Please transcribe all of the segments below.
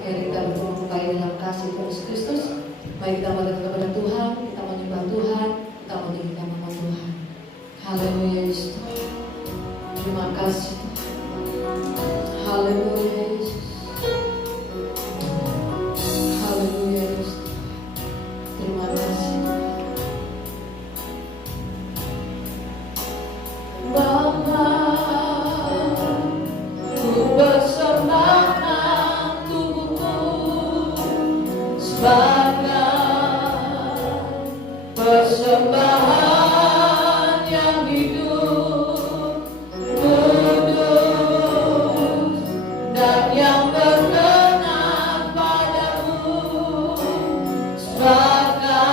akhirnya kita berjumpa dalam kasih Yesus Kristus. Mari kita menghadap kepada Tuhan, kita menyembah Tuhan, kita meninggikan nama Tuhan. Haleluya Yesus. Terima kasih Tuhan. Haleluya Yesus. Haleluya Yesus. Terima kasih Bapa, ku persembahkan tubuhku sebagai persembahan yang hidup, kudus, dan yang berkenan padamu, sebagai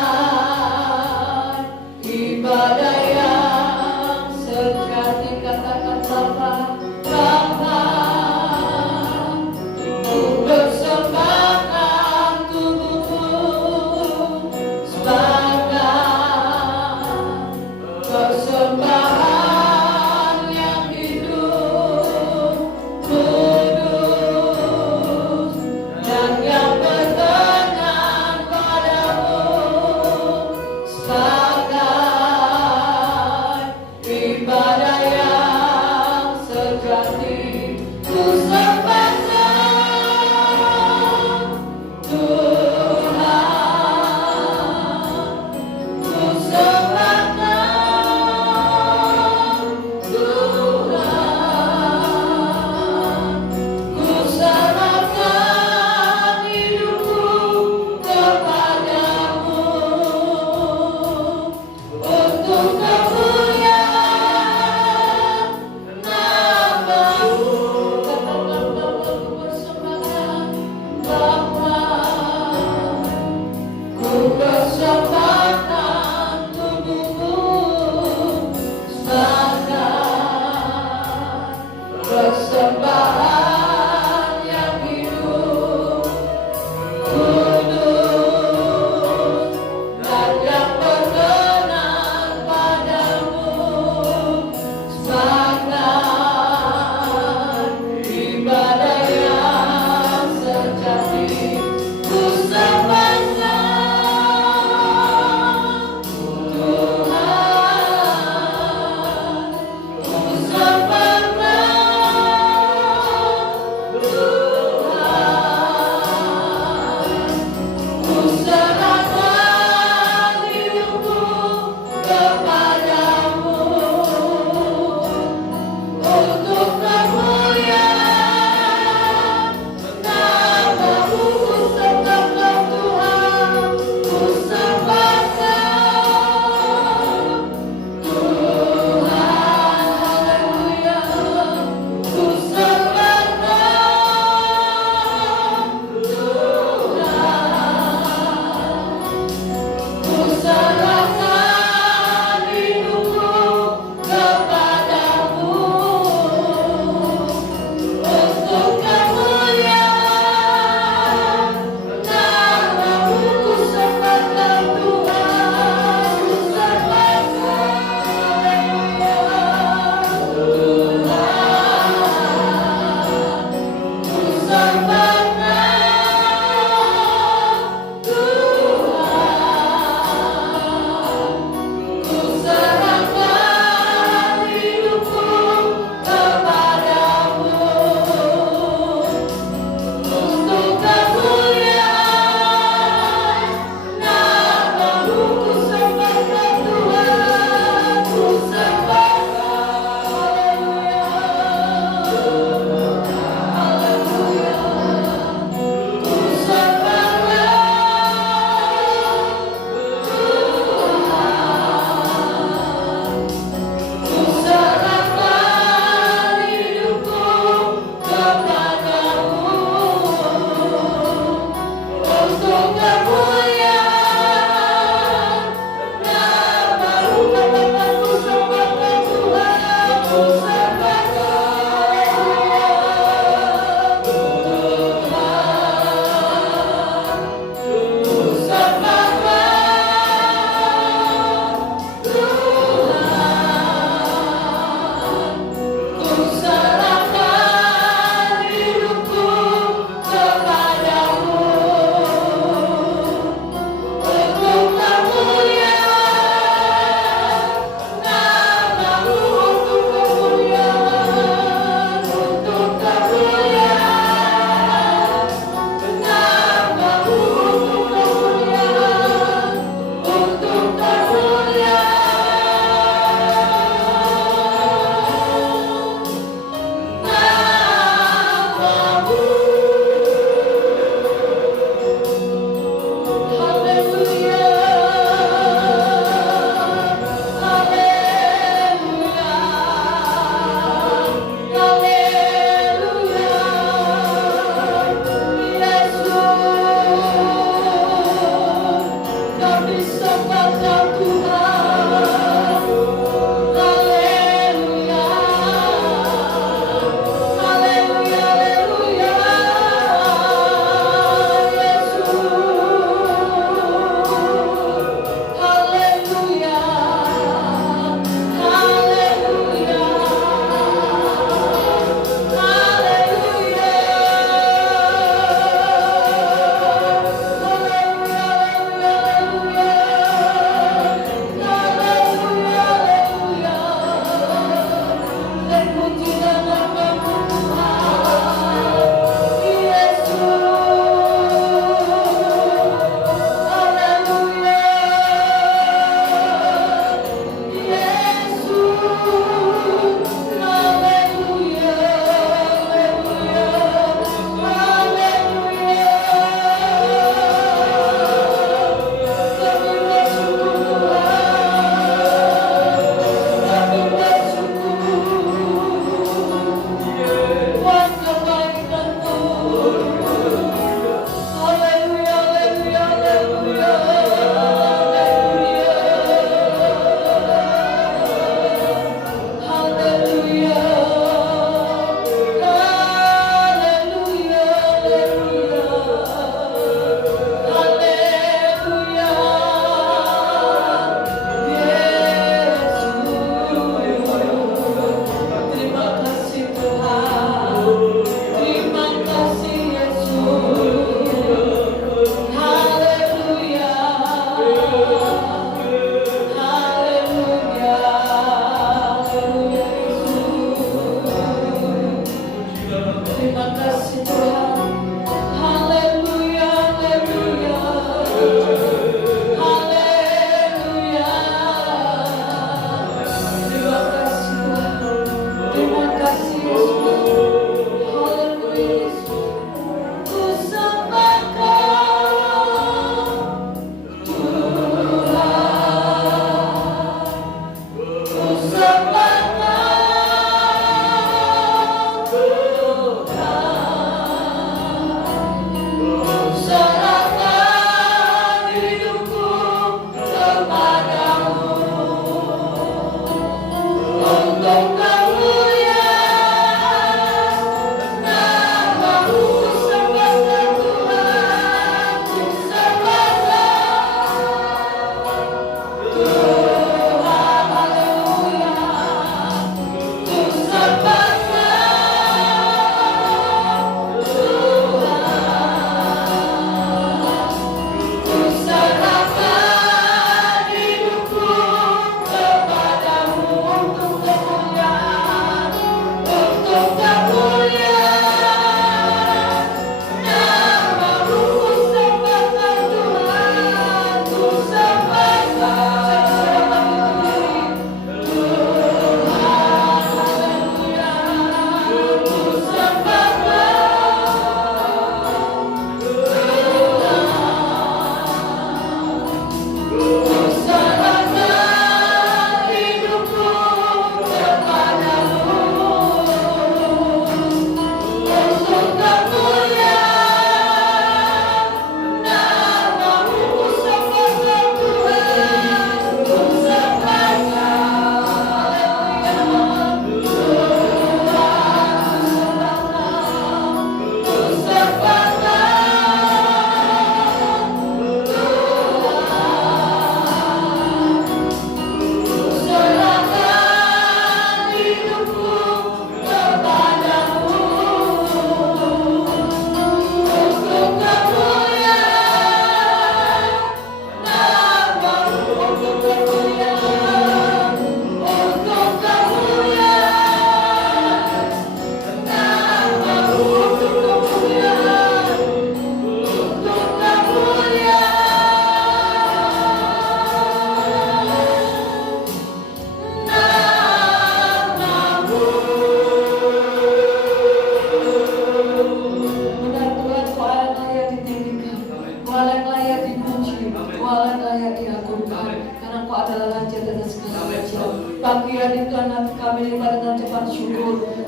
ibadah yang sejati. Katakan Bapa, Bapa, ku persembahkan tubuhku sebagai persembahan yang hidup, kudus, dan yang berkenan padamu, sebagai ibadah yang sejati. Ku sembah Tuhan, ku sembah Tuhan, ku serahkan hidupku kepadamu untuk kemuliaan nama-Mu.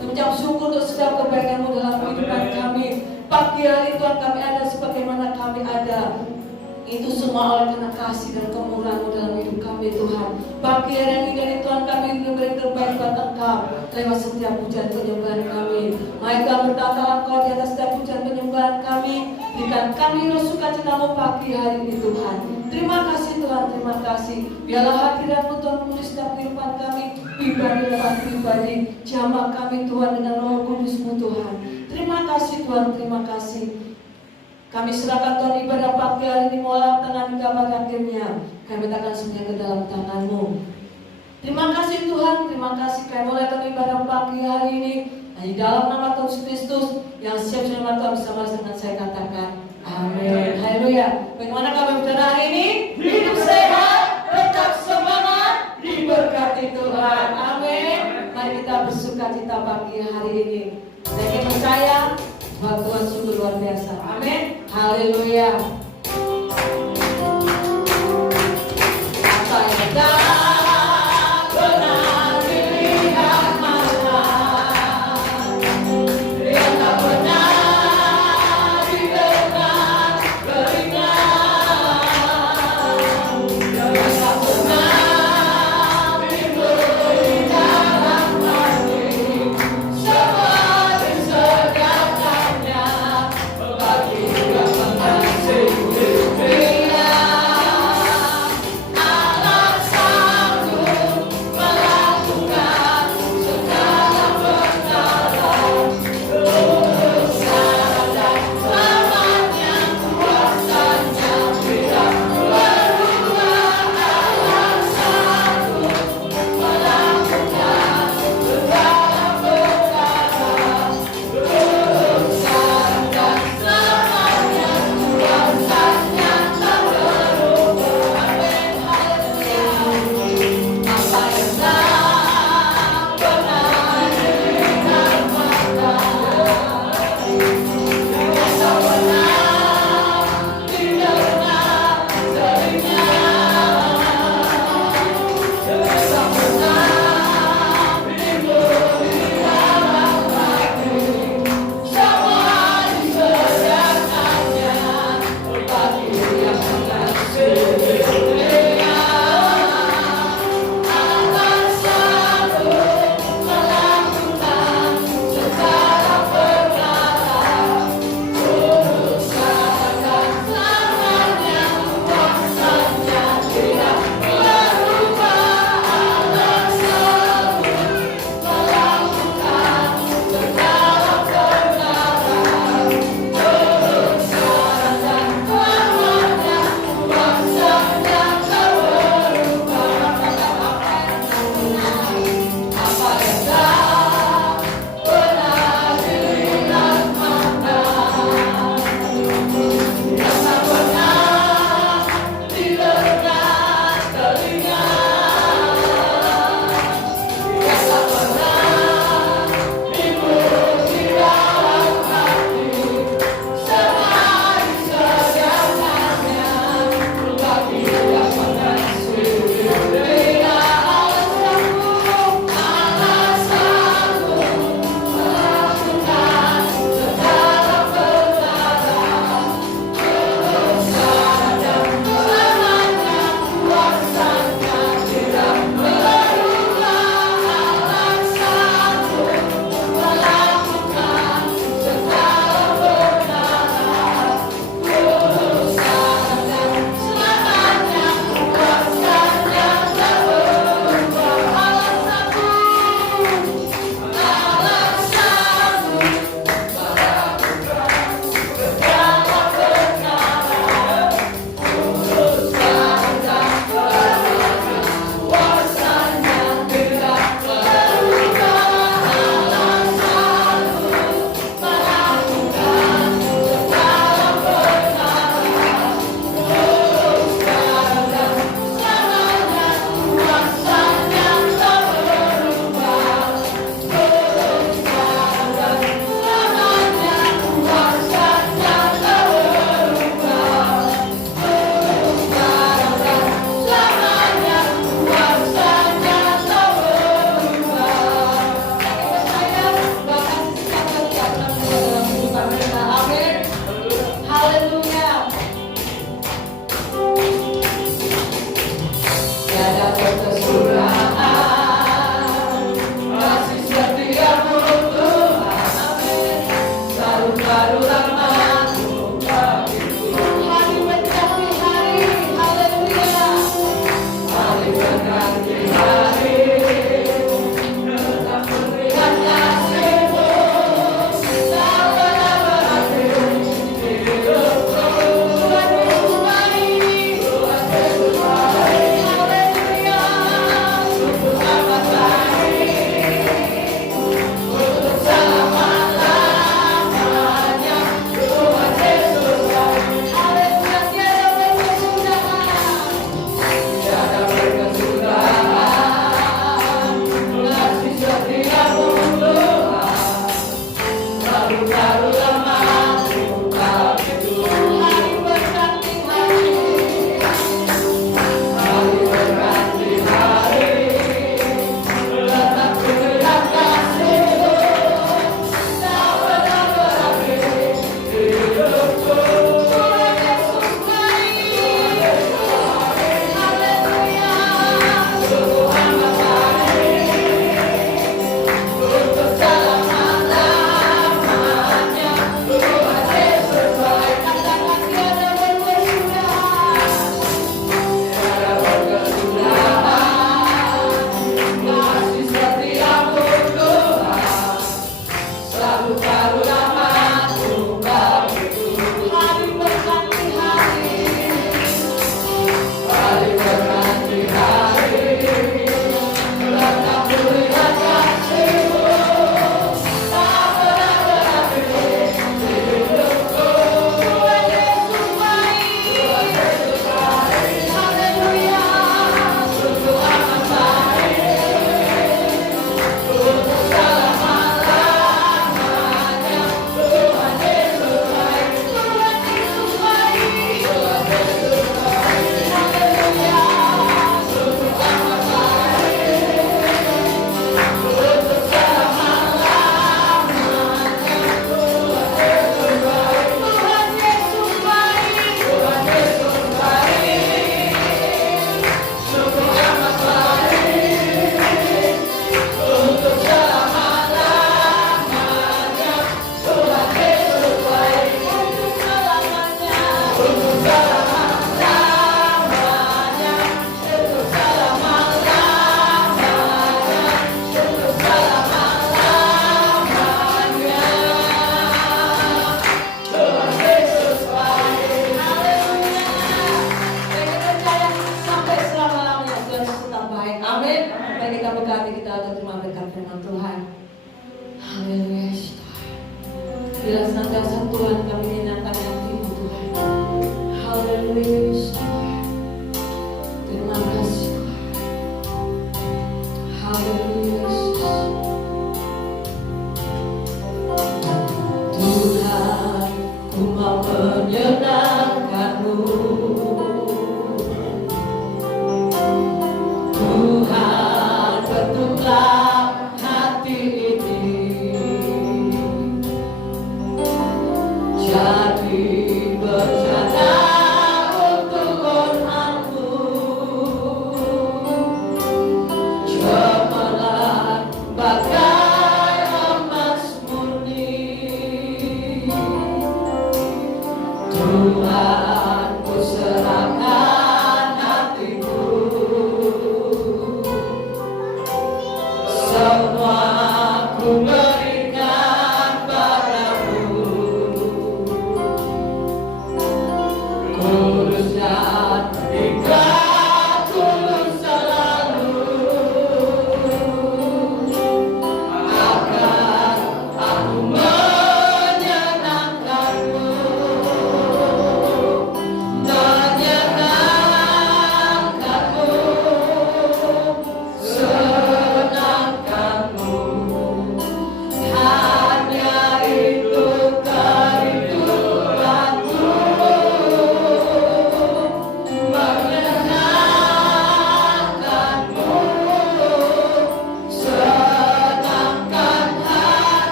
Mengucap syukur untuk setiap kebaikan-Mu dalam kehidupan kami. Pagi hari Tuhan kami ada sebagaimana kami ada. Itu semua oleh karena kasih dan kemurahan-Mu dalam hidup kami Tuhan. Pagi hari ini Tuhan kami memberi terbaik buat Engkau lewat setiap pujian penyembahan kami. Mari Tuhan bertata Engkau di atas setiap pujian penyembahan kami. Berikan kami roh sukacita-Mu pagi hari ini Tuhan. Terima kasih Tuhan, terima kasih. Biarlah hadirat-Mu Tuhan memenuhi setiap kehidupan kami, pribadi lewat pribadi, jamaah kami Tuhan dengan Roh Kudus-Mu Tuhan. Terima kasih Tuhan, terima kasih. Kami serahkan Tuhan ibadah pagi hari ini mulai tangan hingga pada akhirnya. Kami letakkan semuanya ke dalam tangan-Mu. Terima kasih Tuhan, terima kasih. Kami mulai ibadah pagi hari ini. Dan di dalam nama Tuhan Yesus Kristus yang siap nama Tuhan bersama dengan saya katakan amin. Haleluya. Bagaimana kabar saudara hari ini? Hidup sehat, tetap semangat, diberkati Tuhan. Amin. Mari kita bersukacita pagi hari ini. Saya percaya bahwa Tuhan sungguh luar biasa. Amin. Haleluya. Apa yang tak pernah dilihat mata, yang tak pernah didengar telinga, yang tak pernah timbul di dalam hati, semua disediakannya bagi yang mengasihi. Menyenangkanmu,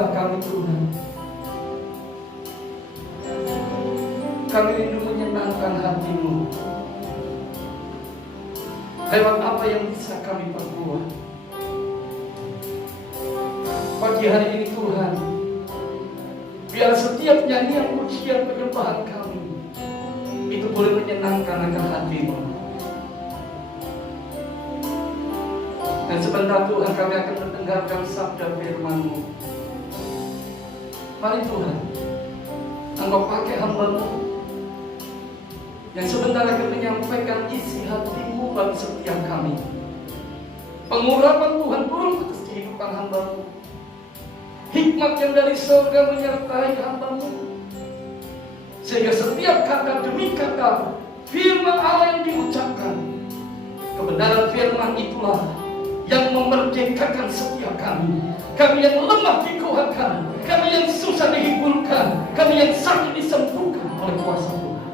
Bantulah kami Tuhan. Kami rindu menyenangkan hati-Mu. Lewat apa yang bisa kami perbuat. Pagi hari ini Tuhan, biar setiap nyanyian pujian penyembahan kami itu boleh menyenangkan akan hati-Mu. Dan sebentar Tuhan kami akan mendengarkan sabda firman-Mu. Mari Tuhan, Engkau pakai hamba-Mu yang sebentar akan menyampaikan isi hati-Mu bagi setiap kami. Pengurapan Tuhan turun atas kehidupan hamba-Mu. Hikmat yang dari surga menyertai hamba-Mu, sehingga setiap kata demi kata firman Allah yang diucapkan, kebenaran firman itulah yang memerdekakan setiap kami. Kami yang lemah dikuatkan, kami yang susah dihiburkan, kami yang sakit disembuhkan oleh kuasa Tuhan.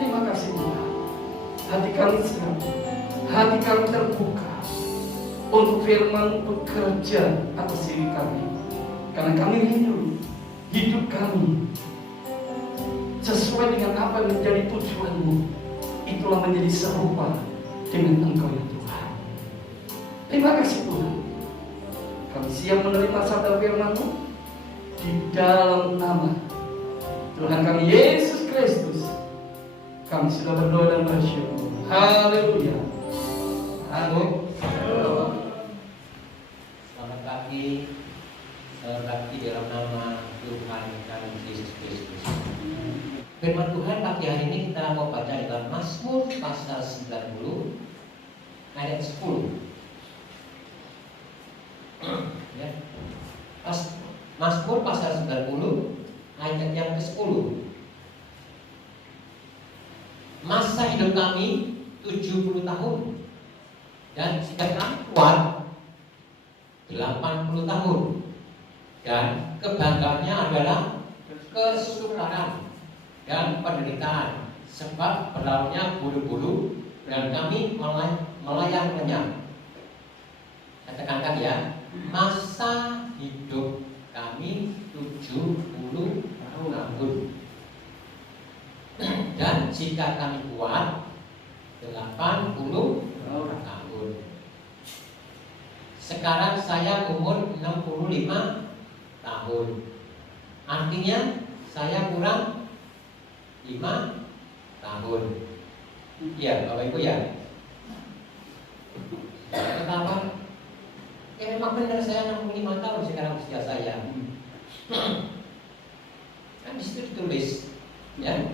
Terima kasih Tuhan. Hati kami siap, hati kami terbuka untuk firman bekerja atas diri kami. Karena kami rindu hidup kami sesuai dengan apa yang menjadi tujuan-Mu. Itulah menjadi serupa dengan Engkau ya Tuhan. Terima kasih Tuhan. Kami siap menerima sabda firman-Mu di dalam nama Tuhan kami Yesus Kristus. Kami sudah berdoa dan bersyukur. Haleluya. Amin. Selamat pagi. Berkati dalam nama Tuhan kami Yesus Kristus. Firman Tuhan pagi hari ini kita mau baca dalam Mazmur pasal 90 ayat 10. Ya. Mazmur pasal 90 ayat yang ke-10. Masa hidup kami 70 tahun dan jika kami kuat 80 tahun. Dan kebanggaannya adalah kesukaran dan penderitaan, sebab berlalunya bulu-bulu dan kami melayang lenyap. Saya tekankan ya, masa hidup kami 70 tahun. Dan jika kami kuat 80 tahun. Sekarang saya umur 65 tahun. Artinya saya kurang 5 tahun. Ya Bapak Ibu ya. Kenapa? Ya memang benar saya 65 tahun sekarang usia saya. Kan disitu ditulis ya,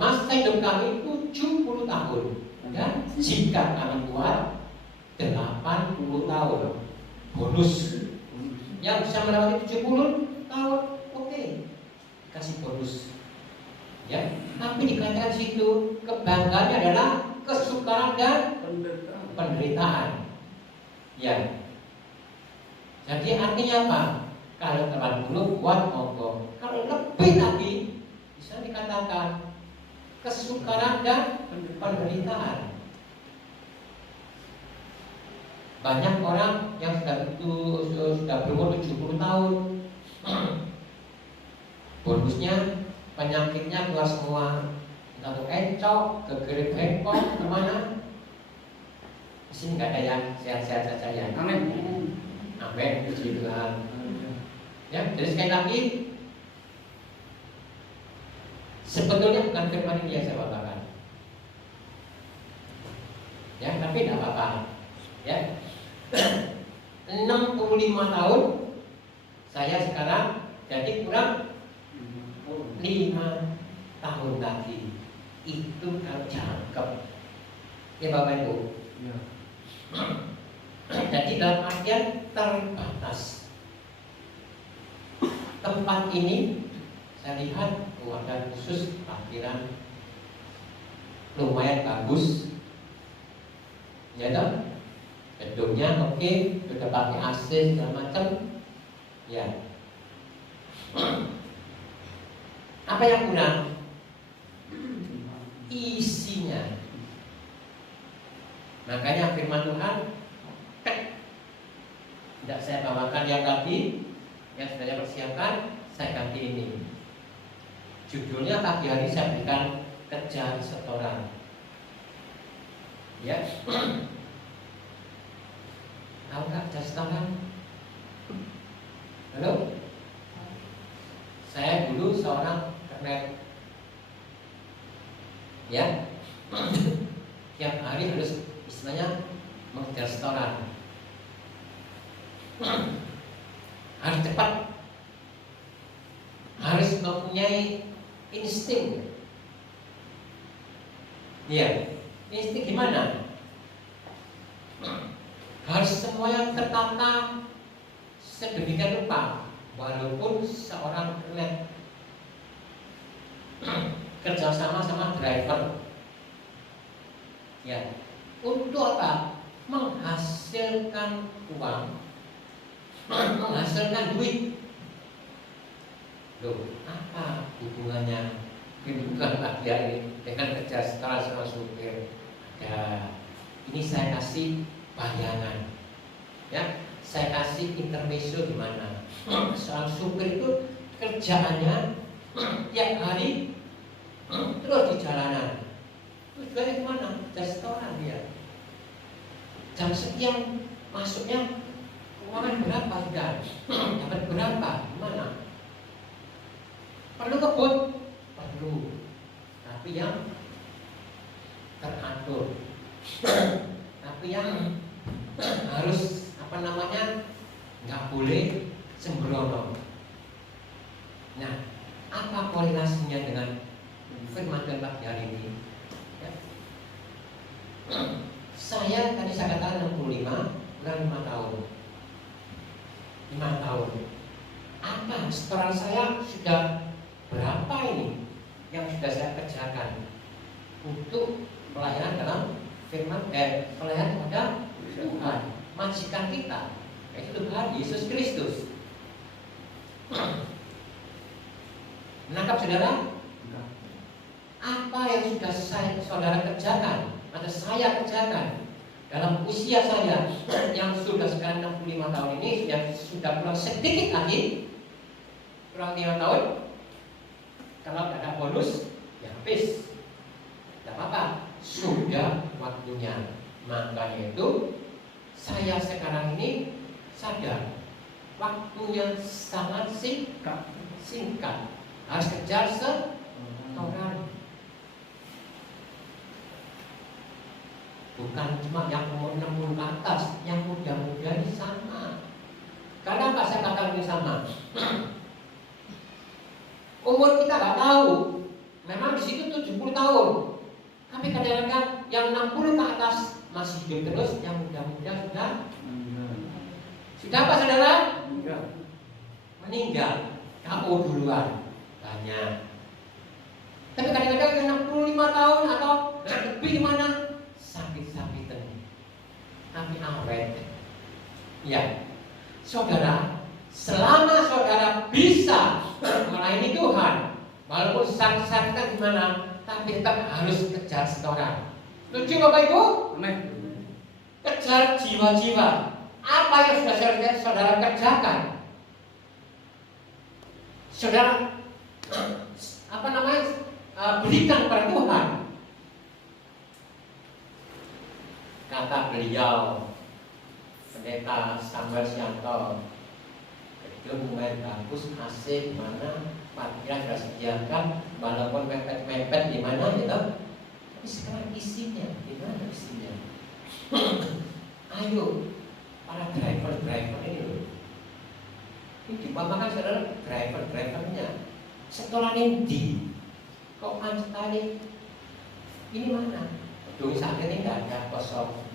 masa hidup kami 70 tahun dan jika kami kuat 80 tahun. Bonus yang bisa melewati 70 tahun, oke, kasih bonus. Ya, tapi dikatakan situ kebanggaannya adalah kesukaran dan penderitaan. Ya. Jadi artinya apa? Kalau 80 kuat monggo. Kalau lebih lagi bisa dikatakan kesukaran dan penderitaan. Banyak orang yang sudah berumur 70 tahun, bonusnya penyakitnya keluar semua, entah itu encok, kegerik bengkok, kemana. Di sini nggak ada yang sehat-sehat saja ya. Amin. Amin. Puji Tuhan. Ya, jadi sekali lagi, sebetulnya bukan firman ini yang saya bawakan. Ya, tapi tidak apa-apa. Ya. 65 tahun saya sekarang, jadi kurang 5 tahun lagi. Itu kalau cakep ya Bapak Ibu ya. Jadi dalam artian terbatas. Tempat ini saya lihat ada khusus parkiran lumayan bagus ya toh. Gedungnya oke, sudah pakai AC segala macam. Ya. Apa yang kurang? Isinya. Makanya firman Tuhan tidak saya bawakan yang tadi, yang sudah saya persiapkan, saya ganti ini. Judulnya pagi hari saya berikan kejar setoran. Ya, tahu nggak kejar setoran? Halo? Saya dulu seorang kernet. Ya, tiap hari harus istilahnya mengejar setoran. Harus cepat, harus mempunyai insting. Ya, insting gimana? Harus semuanya tertata sedemikian rupa. Walaupun seorang kernet kerja sama driver, ya, untuk apa? Menghasilkan uang, menghasilkan duit. Loh, apa hubungannya kehidupan pagi hari dengan kerja setelah sama supir? Ya, ini saya kasih bayangan, ya, saya kasih intermezzo di mana seorang supir itu kerjaannya tiap hari terus di jalanan. Tujuannya kemana? Kerja setoran dia. Jam sekian masuknya keuangan berapa sudah? Dapat berapa? Gimana? Perlu kebun? Perlu. Tapi yang teratur. Tapi yang harus nggak boleh sembrono. Nah, apa korelasinya dengan firman Tuhan pagi hari ini? Ya. Saya tadi saya katakan 65 bulan 5 tahun. 5 tahun. Apa setoran saya sudah berapa ini yang sudah saya kerjakan untuk pelayanan dalam firman pelayanan kepada Tuhan, majikan kita, yaitu Tuhan Yesus Kristus. Menangkap saudara? Apa yang sudah saudara kerjakan atau saya kerjakan dalam usia saya yang sudah sekarang 65 tahun ini, yang sudah kurang sedikit lagi, kurang 5 tahun. Kalau tidak ada bonus, ya habis. Tidak apa-apa, sudah waktunya. Makanya itu saya sekarang ini sadar waktunya sangat singkat. Harus kejar setoran. Bukan cuma yang umur 60 ke atas, yang muda-muda ini sama. Kenapa saya katakan ini sama? Umur kita nggak tahu. Memang di situ 70 tahun. Tapi kadang-kadang yang 60 ke atas masih hidup terus, yang muda-muda sudah apa saudara? Meninggal. KO duluan. Banyak. Tapi kadang-kadang yang 65 tahun atau lebih gimana? Sakit-sakitan. Tapi awet. Ya. Saudara, selama saudara bisa melayani Tuhan, walaupun sakit-sakitan gimana, tapi tetap harus kejar setoran. Setuju Bapak Ibu? Amin. Kejar jiwa-jiwa. Apa yang sudah saudara kerjakan? Saudara berikan kepada Tuhan. Kata beliau, Pendeta Samuel Sianto, gedung lumayan bagus, AC di mana, parkiran sudah sediakan, walaupun mepet-mepet di mana gitu. Tapi sekarang isinya, di mana isinya? Ayo, para driver ini loh. Ini dipamerkan saudara drivernya. Setoran ini kok macet tadi? Ini mana? Gedung saat ini nggak ada, kosong.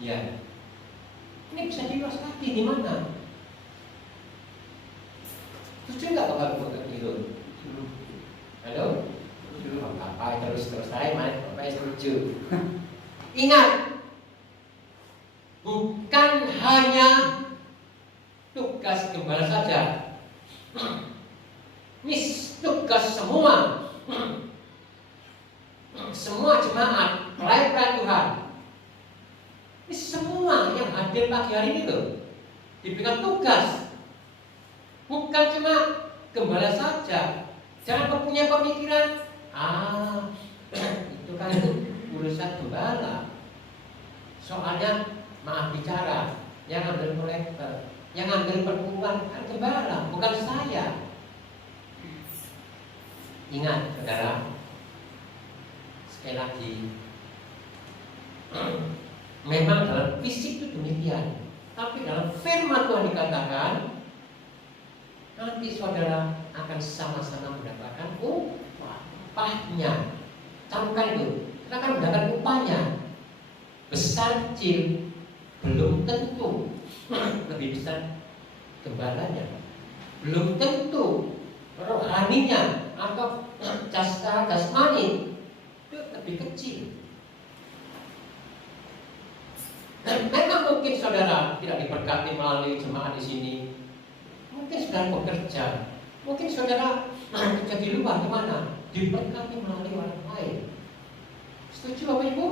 Ya, ini bisa diluas lagi di mana? Setuju nggak Bapak Ibu itu? Halo? Apa terus saya main Bapak setuju? Ingat, bukan hanya tugas gembala saja. Ini tugas semua jemaat pelayan Tuhan. Ini semua yang hadir pagi hari ini loh. diberikan tugas. Bukan cuma gembala saja. Jangan mempunyai pemikiran, itu kan urusan gembala. Soalnya maaf bicara, yang ambil kolektor, yang ambil perpuluhan kan gembala, bukan saya. Ingat saudara, sekali lagi, memang dalam fisik itu demikian, tapi dalam firman Tuhan dikatakan nanti saudara akan sama-sama mendapatkan upahnya. Camkan itu, kita akan mendapatkan upahnya. Besar kecil belum tentu lebih besar gembalanya, belum tentu rohaninya atau jasmani itu lebih kecil. Dan memang mungkin saudara tidak diberkati melalui jemaat di sini. Mungkin saudara bekerja, mungkin saudara kerja di luar kemana, diberkati melalui orang lain. Setuju Bapak Ibu?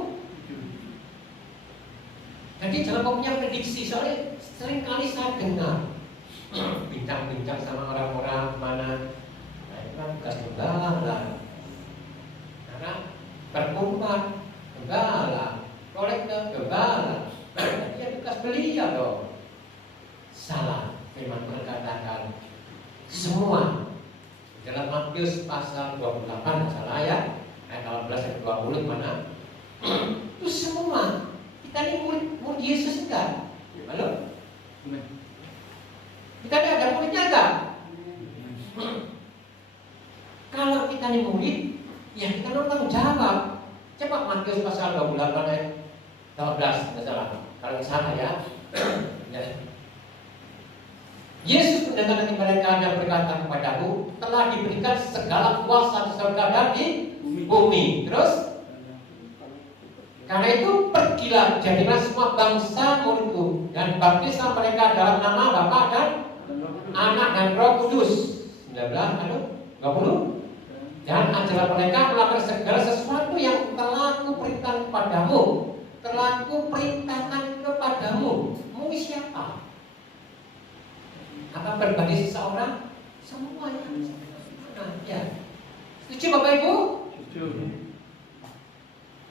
Jadi jangan punya prediksi, soalnya sering kali saya dengar bincang-bincang sama orang-orang mana, kan bukan gembala, karena perkumpulan gembala, kolektor gembala, dia tugas belia dong. Salah, firman Tuhan katakan semua dalam Matius pasal 28 salah ya, ayat 18 dan 20 mana? Itu semua kita ini murid Yesus kan? Halo? Kita ini ada muridnya enggak? Kalau kita ini murid, ya kita tanggung jawab. Coba Matius pasal 28 ayat 12, tidak salah. Kalau salah ya. Yesus mendatangkan mereka dan berkata kepadaku, telah diberikan segala kuasa di surga dan di bumi. Terus, karena itu pergilah, jadilah semua bangsa muridku dan baptislah mereka dalam nama Bapa dan Anak dan Roh Kudus. 19, 20. Dan ajarlah mereka melakukan segala sesuatu yang telah kuperintahkan kepadamu. Telah kuperintahkan kepadamu. Mau siapa? Apa berbagi seseorang? Semuanya. Ya. Setuju Bapak Ibu? Setuju.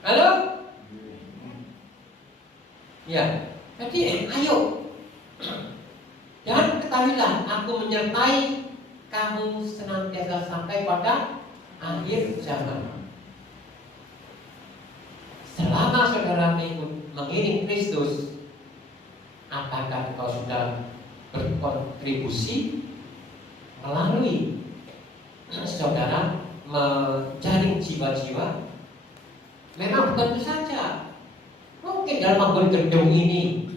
Halo? Ya. Jadi ayo. Dan ketahuilah, aku menyertai kamu senantiasa sampai pada akhir zaman. Selama saudara mengiring Kristus, apakah kau sudah berkontribusi melalui saudara menjaring jiwa-jiwa? Memang tentu saja mungkin dalam bangun gedung ini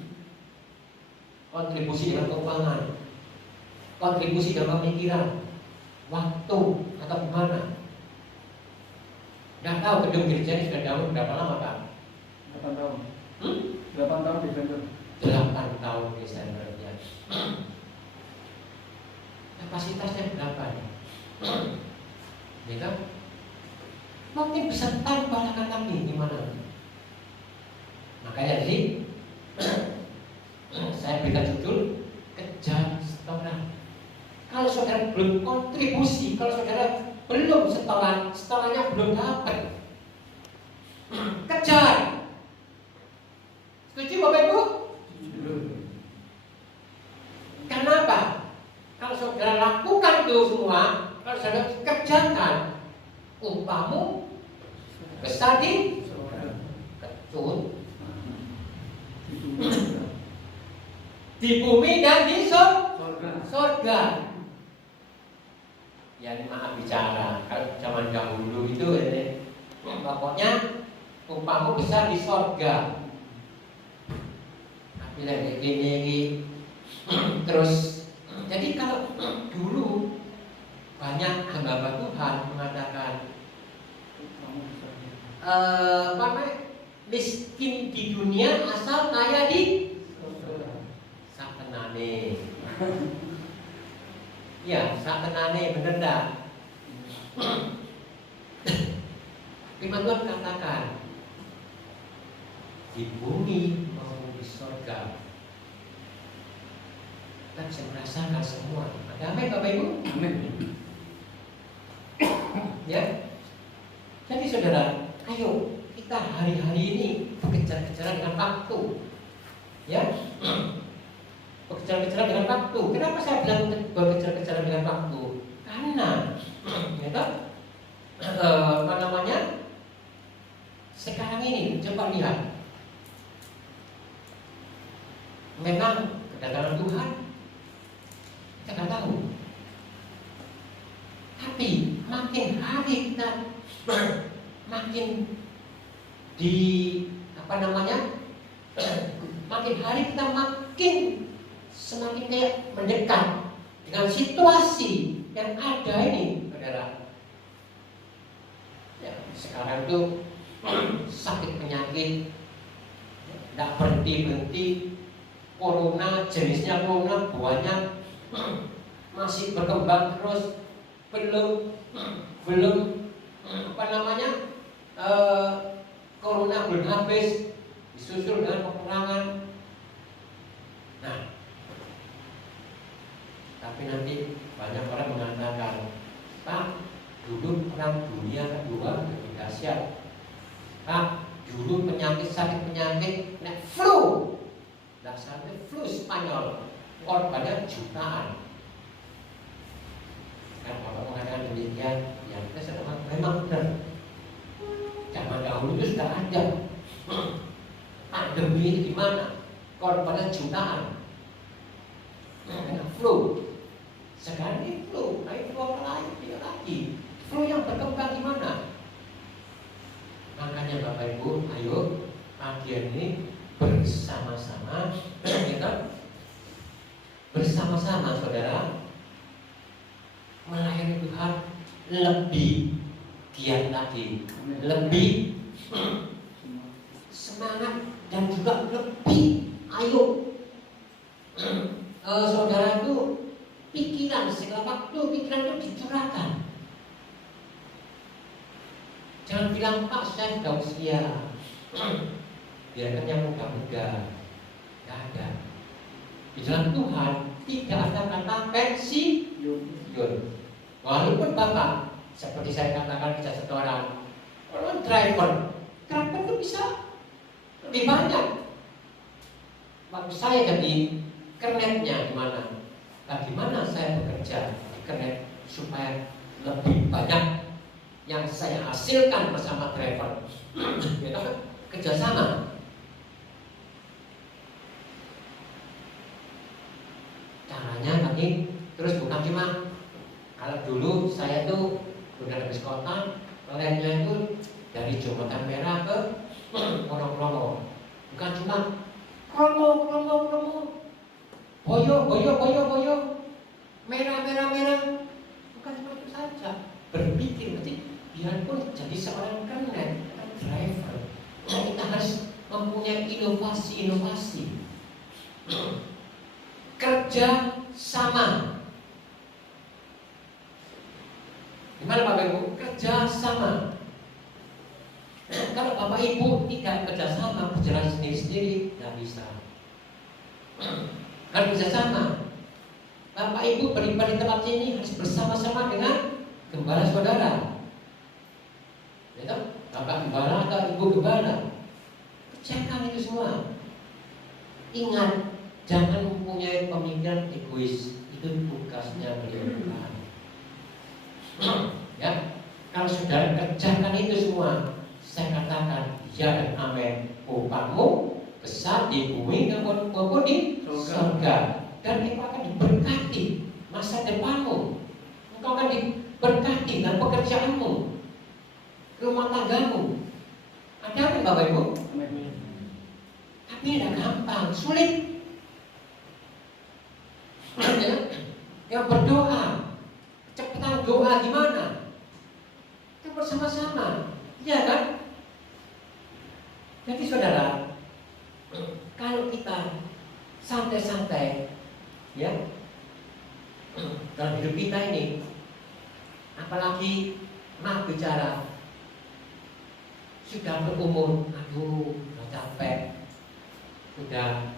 kontribusi dalam keuangan, kontribusi dalam pemikiran, waktu atau gimana? Nggak tahu gedung gereja ini sudah daun berapa lama Pak? 8 tahun. 8 tahun Desember. 8 tahun Desember ya. Kapasitasnya berapa ya? Ya kan? Mungkin bisa tambah lagi gimana? Makanya jadi saya berikan judul kejar setoran. Kalau saudara belum kontribusi, kalau saudara belum setorannya belum dapat, kejar. Setuju Bapak Ibu? Kenapa? Kalau saudara lakukan itu semua, kalau saudara kerjakan, upahmu besar di kecut di bumi dan di surga. Ya ini maaf bicara, kalau zaman dahulu itu pokoknya upahmu besar di surga. Tapi lagi ini terus. Jadi kalau dulu banyak hamba Tuhan mengatakan miskin di dunia asal kaya di satenane. Ya, satenane bener dah. Firman Tuhan katakan di bumi maupun di surga kita bisa merasakan semua. Ada amin Bapak Ibu? Amin. Ya. Jadi saudara, ayo kita hari-hari ini berkejar-kejaran dengan waktu. Ya. Berkejar-kejaran dengan waktu. Kenapa saya bilang berkejar-kejaran dengan waktu? Karena ya kan? Apa namanya? Sekarang ini coba lihat. Memang kedatangan Tuhan kita nggak tahu. Tapi makin hari kita makin di apa namanya? Makin hari kita makin semakin kayak mendekat dengan situasi yang ada ini, saudara. Ya, sekarang tuh sakit penyakit tidak berhenti-berhenti, corona jenisnya corona banyak, masih berkembang terus, belum apa namanya, corona belum habis, disusul dengan peperangan. Nah, tapi nanti banyak orang mengatakan, Pak, dulu perang dunia kedua lebih dahsyat. Pak, dulu sakit penyakit, flu, dasarnya flu Spanyol, korbannya jutaan. Kan kalau mengatakan demikian, ya kita sedang memang benar. Zaman dahulu itu sudah ada. Pandemi itu gimana? Korbannya jutaan. Dengan flu. Sekarang ini flu, flu apa lain? Tidak lagi. Flu yang berkembang gimana? Makanya Bapak Ibu, ayo pagi ini bersama-sama, kita bersama-sama saudara melayani Tuhan lebih giat lagi, lebih semangat dan juga lebih ayo saudara itu pikiran segala waktu pikiran itu dicurahkan. Jangan bilang Pak saya sudah usia, biarkan yang muda-muda. Tidak ada. Di dalam Tuhan tidak ada kata pensiun. Walaupun Bapak seperti saya katakan bisa setoran, kalau driver itu bisa lebih banyak. Waktu saya jadi kernetnya gimana? Bagaimana saya bekerja di kernet supaya lebih banyak yang saya hasilkan bersama driver, kita kerjasama. Caranya nanti terus bukan cuma kalau dulu saya tuh udah habis kota, lainnya itu dari Jembatan Merah ke Wonokromo, bukan cuma kromo, boyo, merah, bukan cuma itu saja. Berpikir nanti biarpun jadi seorang kernet atau driver, kita harus mempunyai inovasi. Kerja sama. Gimana Bapak Ibu? Kerja sama. Kalau Bapak Ibu tidak kerja sama, berjalan sendiri-sendiri, tidak bisa. Harus kerja sama. Bapak Ibu beribadah di tempat ini harus bersama-sama dengan gembala saudara, ya, Bapak gembala atau Ibu gembala, kerjakan itu semua. Ingat, jangan mempunyai pemikiran egois. Itu tugasnya beliau. Ya, kalau sudah kerjakan itu semua, saya katakan ya dan amin. Upahmu besar di bumi maupun di surga, dan itu akan diberkati masa depanmu. Engkau akan diberkati dalam pekerjaanmu, rumah tanggamu. Ada apa Bapak Ibu? Tapi tidak gampang, sulit. Yang berdoa, cepetan doa gimana? Kita bersama-sama, iya kan? Jadi saudara, kalau kita santai-santai, ya, dalam hidup kita ini, apalagi mah bicara, sudah berumur, aduh, udah capek, sudah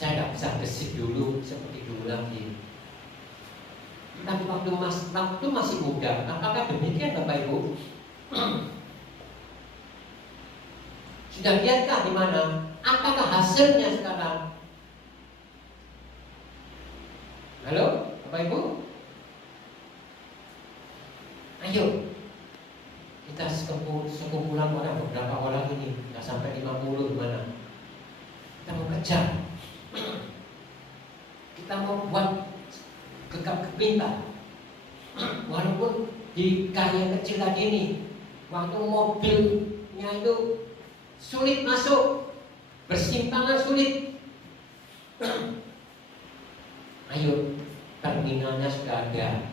saya tidak bisa gesit dulu seperti dulu lagi. Tapi waktu masih muda, apakah demikian Bapak Ibu? Sudah lihatkah di mana? Apakah hasilnya sekarang? Halo, Bapak Ibu? Ayo, kita sekumpulan orang, beberapa orang ini, nggak sampai 50 gimana? Kita mau kejar. Kita mau buat gegap gempita. Walaupun di kaya kecil tadi ini, waktu mobilnya itu sulit masuk, bersimpangan sulit. Ayo, terminalnya sudah ada,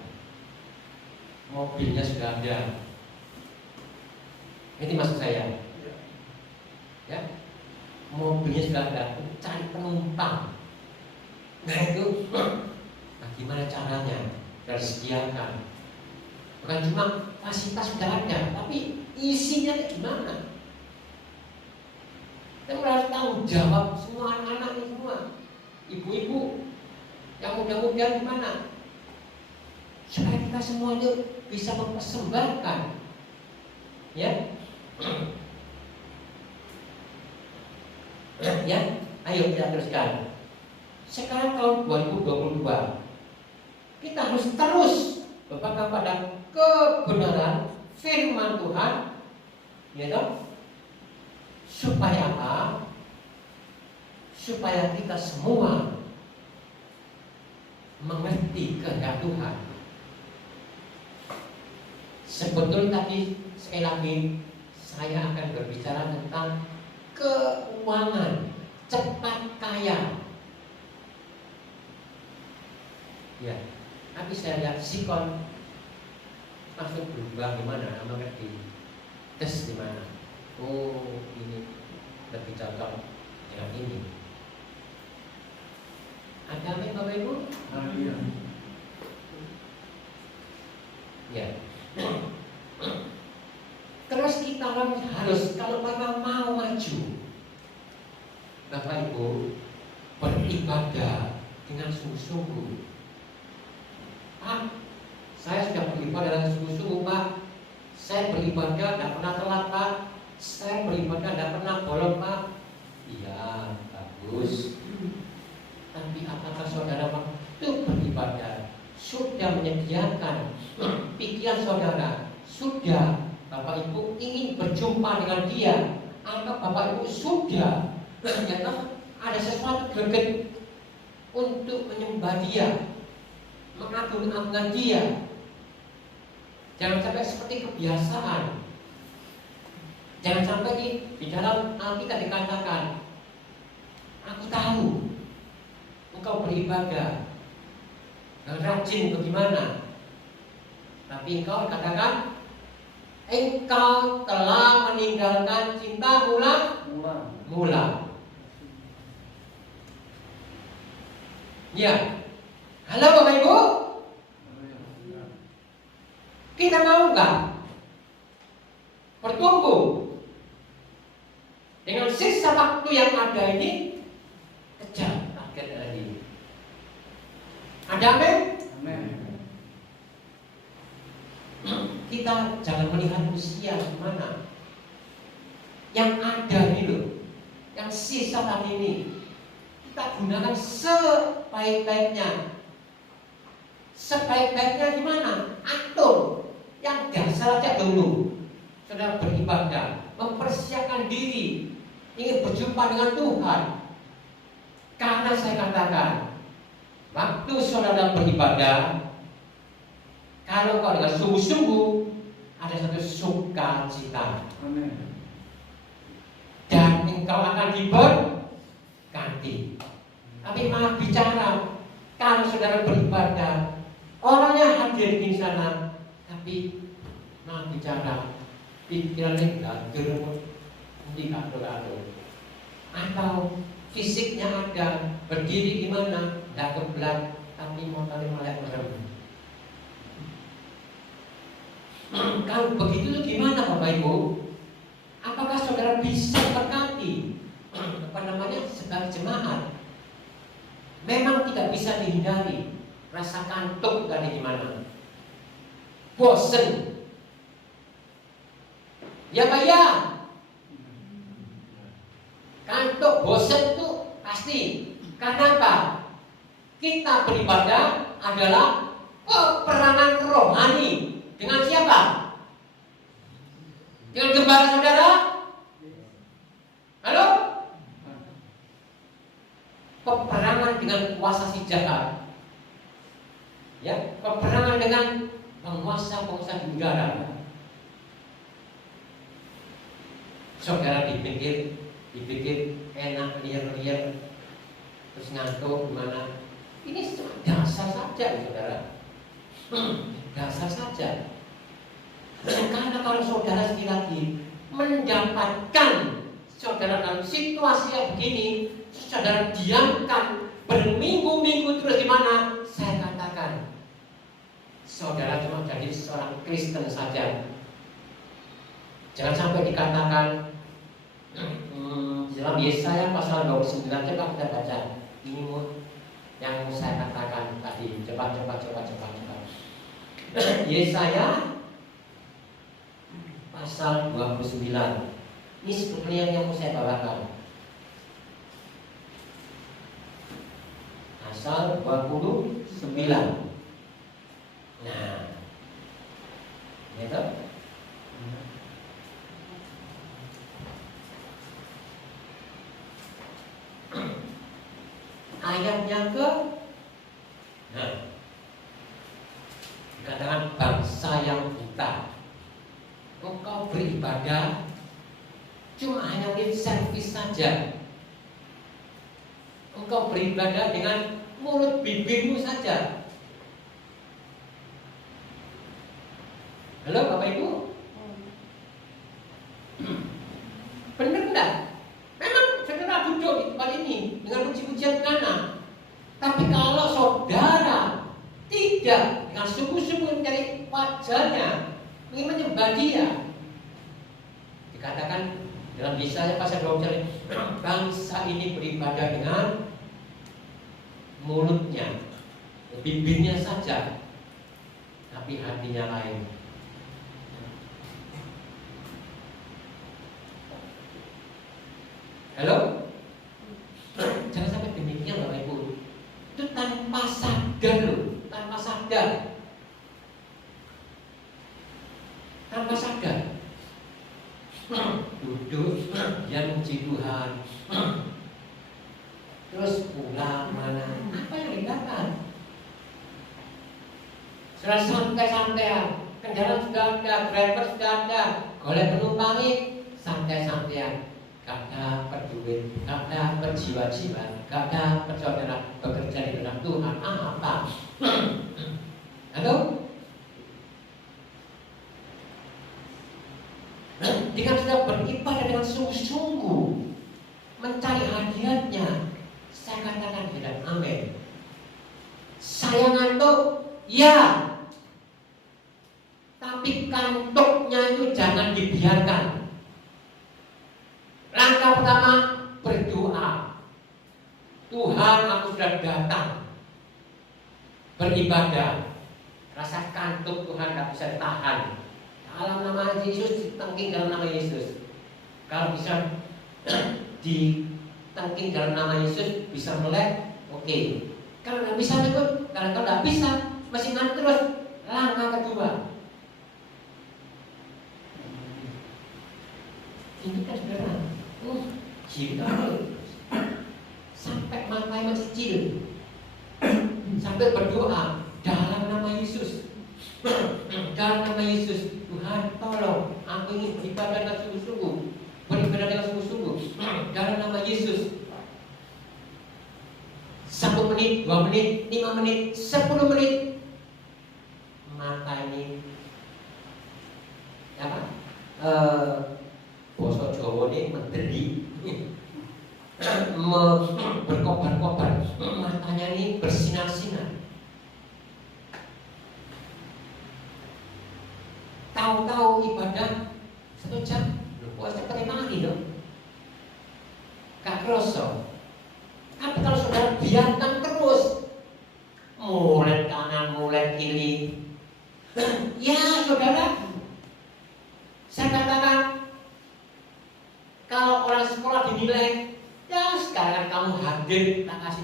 mobilnya sudah ada. Ini maksud saya, ya, mobilnya sudah ada, cari penumpang. Nah itu, nah gimana caranya? Harus disediakan. Bukan cuma fasilitas sudah ada, tapi isinya itu gimana? Kita harus tanggung jawab semua anak-anak ini semua, ibu-ibu yang muda-muda gimana? Supaya kita semua itu bisa mempersembahkan, ya. Ya, ayo kita teruskan. Sekarang tahun 2022, kita harus terus berpegang pada kebenaran firman Tuhan, ya toh? Supaya apa? Supaya kita semua mengerti kehendak Tuhan. Sebetulnya tadi sekali lagi saya akan berbicara tentang keuangan cepat kaya. Ya, tapi saya lihat sikon langsung berubah gimana, mengerti tes di mana. Oh, ini lebih cocok dengan ini. Ada amin Bapak Ibu? Amin. Ya. Terus kita harus, kalau memang mau maju, Bapak Ibu, beribadah dengan sungguh-sungguh. Pak, saya sudah beribadah dengan sungguh-sungguh Pak. Saya beribadah tidak pernah telat Pak. Saya beribadah tidak pernah bolong Pak. Iya, bagus. Tapi apakah saudara waktu beribadah sudah menyediakan pikiran saudara? Sudah Bapak Ibu ingin berjumpa dengan Dia? Atau Bapak Ibu sudah ternyata ada sesuatu greget untuk menyembah Dia, mengagung-agungkan Dia? Jangan sampai seperti kebiasaan. Jangan sampai di dalam Alkitab dikatakan, aku tahu engkau beribadah rajin bagaimana, tapi engkau katakan engkau telah meninggalkan cinta mula. Ya, halo Bapak Ibu, kita mau nggak bertumbuh dengan sisa waktu yang ada ini? Kejar target tadi. Ada amin? Kita jangan melihat usia gimana. Yang ada ini loh, yang sisa tadi ini, kita gunakan sebaik-baiknya. Sebaik-baiknya gimana? Atur yang dasar aja dulu. Saudara beribadah, mempersiapkan diri, ingin berjumpa dengan Tuhan. Karena saya katakan, waktu saudara beribadah, kalau kau dengan sungguh-sungguh, ada satu sukacita. Amin. Dan engkau akan diberkati. Tapi malah bicara, kalau saudara beribadah, orangnya hadir di sana, tapi malah bicara, pikirannya gagal, dikado-kado. Atau fisiknya ada, berdiri di mana, tidak kebelat, tapi motornya malah merem. Kalau begitu itu gimana Bapak Ibu? Apakah saudara bisa berkati sebagai jemaat? hari-hari. Rasa kantuk tadi gimana? Bosen. Ya Pak ya. Kantuk, bosen itu pasti. Karena apa? Kita beribadah adalah peperangan rohani. Dengan siapa? Dengan gembala saudara? Halo? Peperangan dengan kuasa si jahat. Ya, peperangan dengan penguasa-penguasa di udara. Saudara dipikir enak, liar-liar, terus ngantuk gimana? Ini dasar saja, saudara. Dasar saja. Karena kalau saudara sekali lagi mendapatkan saudara dalam situasi yang begini, saudara diamkan berminggu-minggu terus gimana? Saya katakan, saudara cuma jadi seorang Kristen saja. Jangan sampai dikatakan dalam Yesaya pasal 29, coba kita baca. Ini yang saya katakan tadi. Cepat. Yesaya pasal 29. Ini sebetulnya yang mau saya bawakan. Pasal 29. Nah, gitu. Ayatnya ke dikatakan bangsa yang buta. Engkau beribadah cuma hanya lip service saja. Engkau beribadah dengan mulut bibirmu saja. Halo Bapak Ibu? Benar enggak? Memang saudara duduk di tempat ini dengan puji-pujian kanan. Tapi kalau saudara tidak dengan sungguh-sungguh mencari wajahnya, ingin menyembah Dia, dikatakan dalam Yesaya pasal 29, bangsa ini beribadah dengan mulutnya, bibirnya saja, tapi hatinya lain. Halo? Jangan sampai demikian Bapak Ibu. Itu tanpa sadar loh, tanpa sadar. Duduk yang muji Tuhan. Terus pulang mana? Apa yang dikatakan? Sudah santai-santai, kendaraan sudah ada, driver sudah ada, golek penumpangnya santai-santai. Gak ada peduli, gak ada perjiwa-jiwa, gak ada persaudara bekerja di dalam Tuhan. Apa? Halo? Dengan sudah beribadah dengan sungguh-sungguh, mencari hadiratnya, saya katakan dan amin. Saya ngantuk, ya. Tapi kantuknya itu jangan dibiarkan. Langkah pertama, berdoa. Tuhan, aku sudah datang beribadah. Rasa kantuk Tuhan tak bisa tahan. Dalam nama Yesus, ditengking dalam nama Yesus. Kalau bisa ditengking dalam nama Yesus, bisa melek, oke. Kalau nggak bisa ikut, kalau nggak bisa, masih nanti terus. Langkah kedua, ini kan saudara, cinta sampai matanya mencicil, sampai berdoa dalam nama Yesus, dalam nama Yesus. Tuhan tolong, aku ingin beribadah dengan sungguh-sungguh, beribadah dengan sungguh-sungguh dalam nama Yesus. 1 menit, 2 menit, 5 menit, 10 menit, mata ini apa? Bosok Jawa ini menderi, berkobar-kobar, matanya ini bersinar-sinar. Tahu-tahu ibadah 1 jam, wah cepet mati dong. Gak kerasa. Tapi kalau saudara biarkan terus, kili. Ya saudara, saya katakan kalau orang sekolah dinilai, ya sekarang kamu hadir tak kasih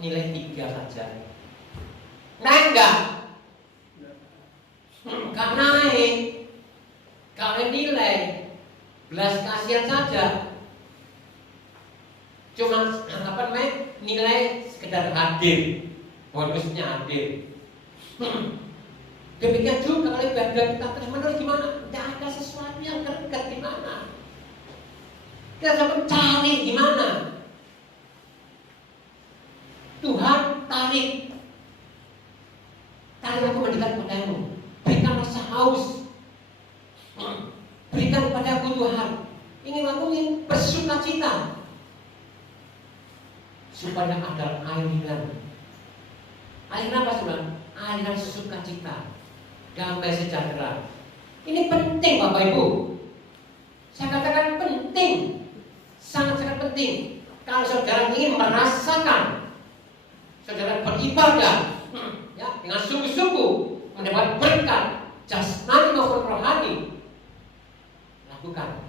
nilai 3 saja. Naik enggak? Enggak naik. Kalau nilai belas kasihan saja. Cuma nilai sekedar hadir, bonusnya hadir. Demikian juga kalau ibadah kita terus menerus gimana? Tidak ada sesuatu yang dekat gimana? Kita harus mencari gimana? Tuhan tarik aku mendekat padamu. Berikan rasa haus. Berikan padaku Tuhan. Ingin aku bersuka cita supaya ada aliran. Aliran apa saudara? Aliran sukacita, damai sejahtera. Ini penting Bapak Ibu. Saya katakan penting, sangat-sangat penting. Kalau saudara ingin merasakan, saudara beribadah, ya dengan sungguh-sungguh mendapat berkat jasmani maupun rohani, lakukan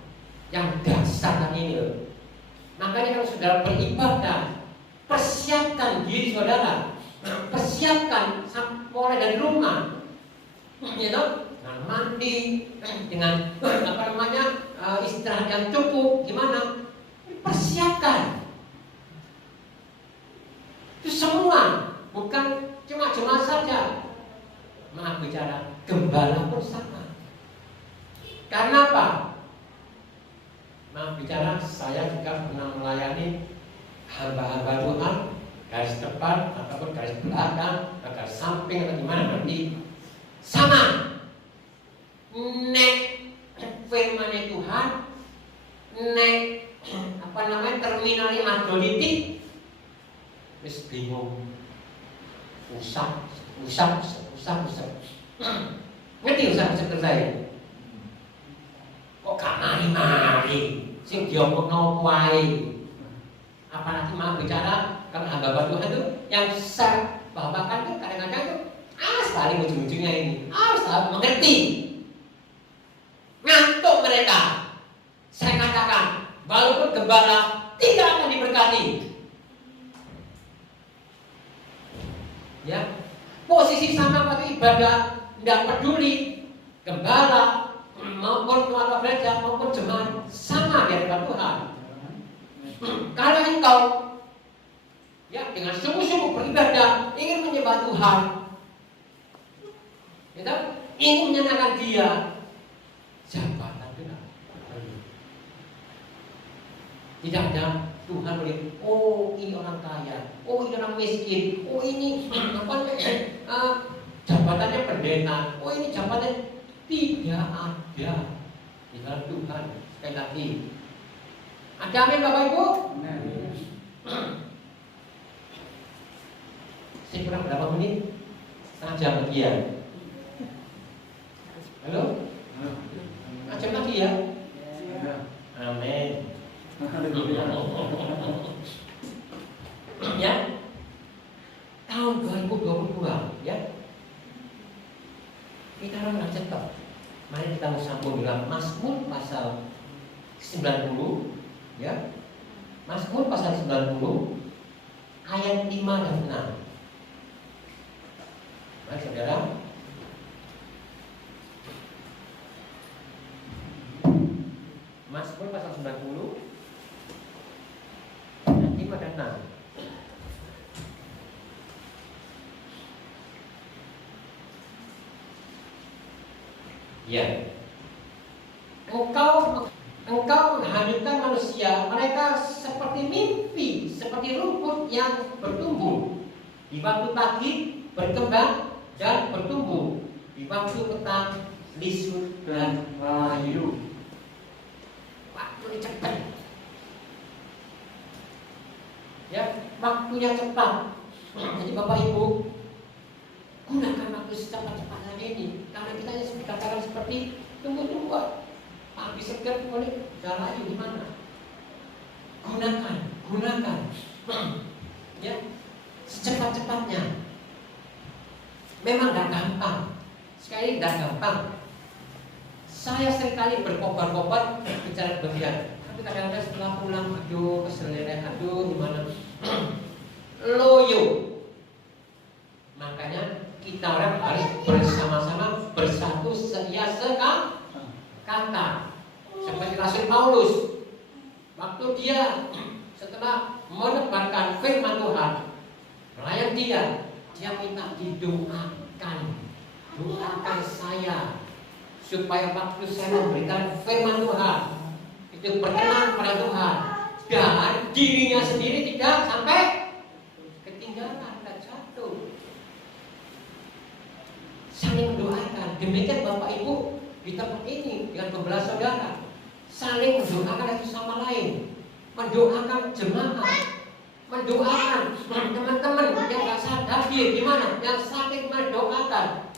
yang dasar ini. Makanya kalau saudara beribadah, persiapkan diri saudara. Persiapkan mulai dari rumah, ya toh, dengan mandi, dengan istirahat yang cukup, gimana? Persiapkan. Itu semua, bukan cuma jemaat saja. Maaf bicara, gembala pun sama. Karena apa? Maaf bicara, saya juga pernah melayani hamba-hamba Tuhan. Garis depan ataupun garis belakang, garis samping atau gimana nanti sama. Nek firman Tuhan, nek terminali adoliti, wis bingung, usah. Ngerti usah saya? Kok gak mari-mari, sing diomong wae. Apalagi maaf bicara. Karena hamba Tuhan itu yang saya bahasakan itu kadang-kadang itu sekali ujung-ujungnya ini selalu mengerti, ngantuk mereka. Saya katakan walaupun gembala tidak akan diberkati, ya posisi sama pada ibadah tidak peduli gembala maupun keluarga gereja maupun jemaat sama di hadapan Tuhan. Kalau engkau ya dengan sungguh-sungguh beribadah, ingin menyembah Tuhan, ya, ingin menyenangkan Dia, jabatan tidak ada Tuhan melihat, oh ini orang kaya, oh ini orang miskin, oh ini jabatannya pendeta, oh ini jabatan tidak ada di dalam Tuhan. Sekali lagi, ada amin Bapak Ibu? Saya kurang berapa menit? Setengah jam lagi ya. Halo? Setengah jam lagi ya? Amin. Ya, tahun 2022 ya. Kita orang cepat. Mari kita sambung dalam Mazmur pasal 90 ya. Mazmur pasal 90 ayat 5 dan 6. Mari saudara, Mazmur pasal 90 ayat 5 dan 6. Ya, engkau menghanyutkan manusia, mereka seperti mimpi, seperti rumput yang bertumbuh di waktu pagi, berkembang dan bertumbuh di waktu petang, lisut dan layu. Waktunya cepat. Ya, waktunya cepat. Jadi Bapak Ibu, gunakan waktu secepat-cepatnya ini. Karena kita dikatakan seperti tunggu-tunggu. Pagi segar boleh jalan di mana? Gunakan. Ya, secepat-cepatnya. Memang tidak gampang. Sekali tidak gampang. Saya seringkali berkobar-kobar bicara bagian. Tapi kadang-kadang setelah pulang, aduh keselirnya, aduh gimana. Loyo. Makanya kita orang harus bersama-sama bersatu seia sekata. Seperti Rasul Paulus. Waktu dia setelah menebarkan firman Tuhan, melayan dia minta didoakan. Doakan saya supaya waktu saya memberikan firman Tuhan itu berkenan pada Tuhan dan dirinya sendiri tidak sampai ketinggalan dan jatuh. Saling mendoakan. Demikian Bapak Ibu di tempat ini dengan 12 saudara saling mendoakan satu sama lain, mendoakan jemaat, mendoakan teman-teman yang nggak sadar gimana, yang sakit mendoakan.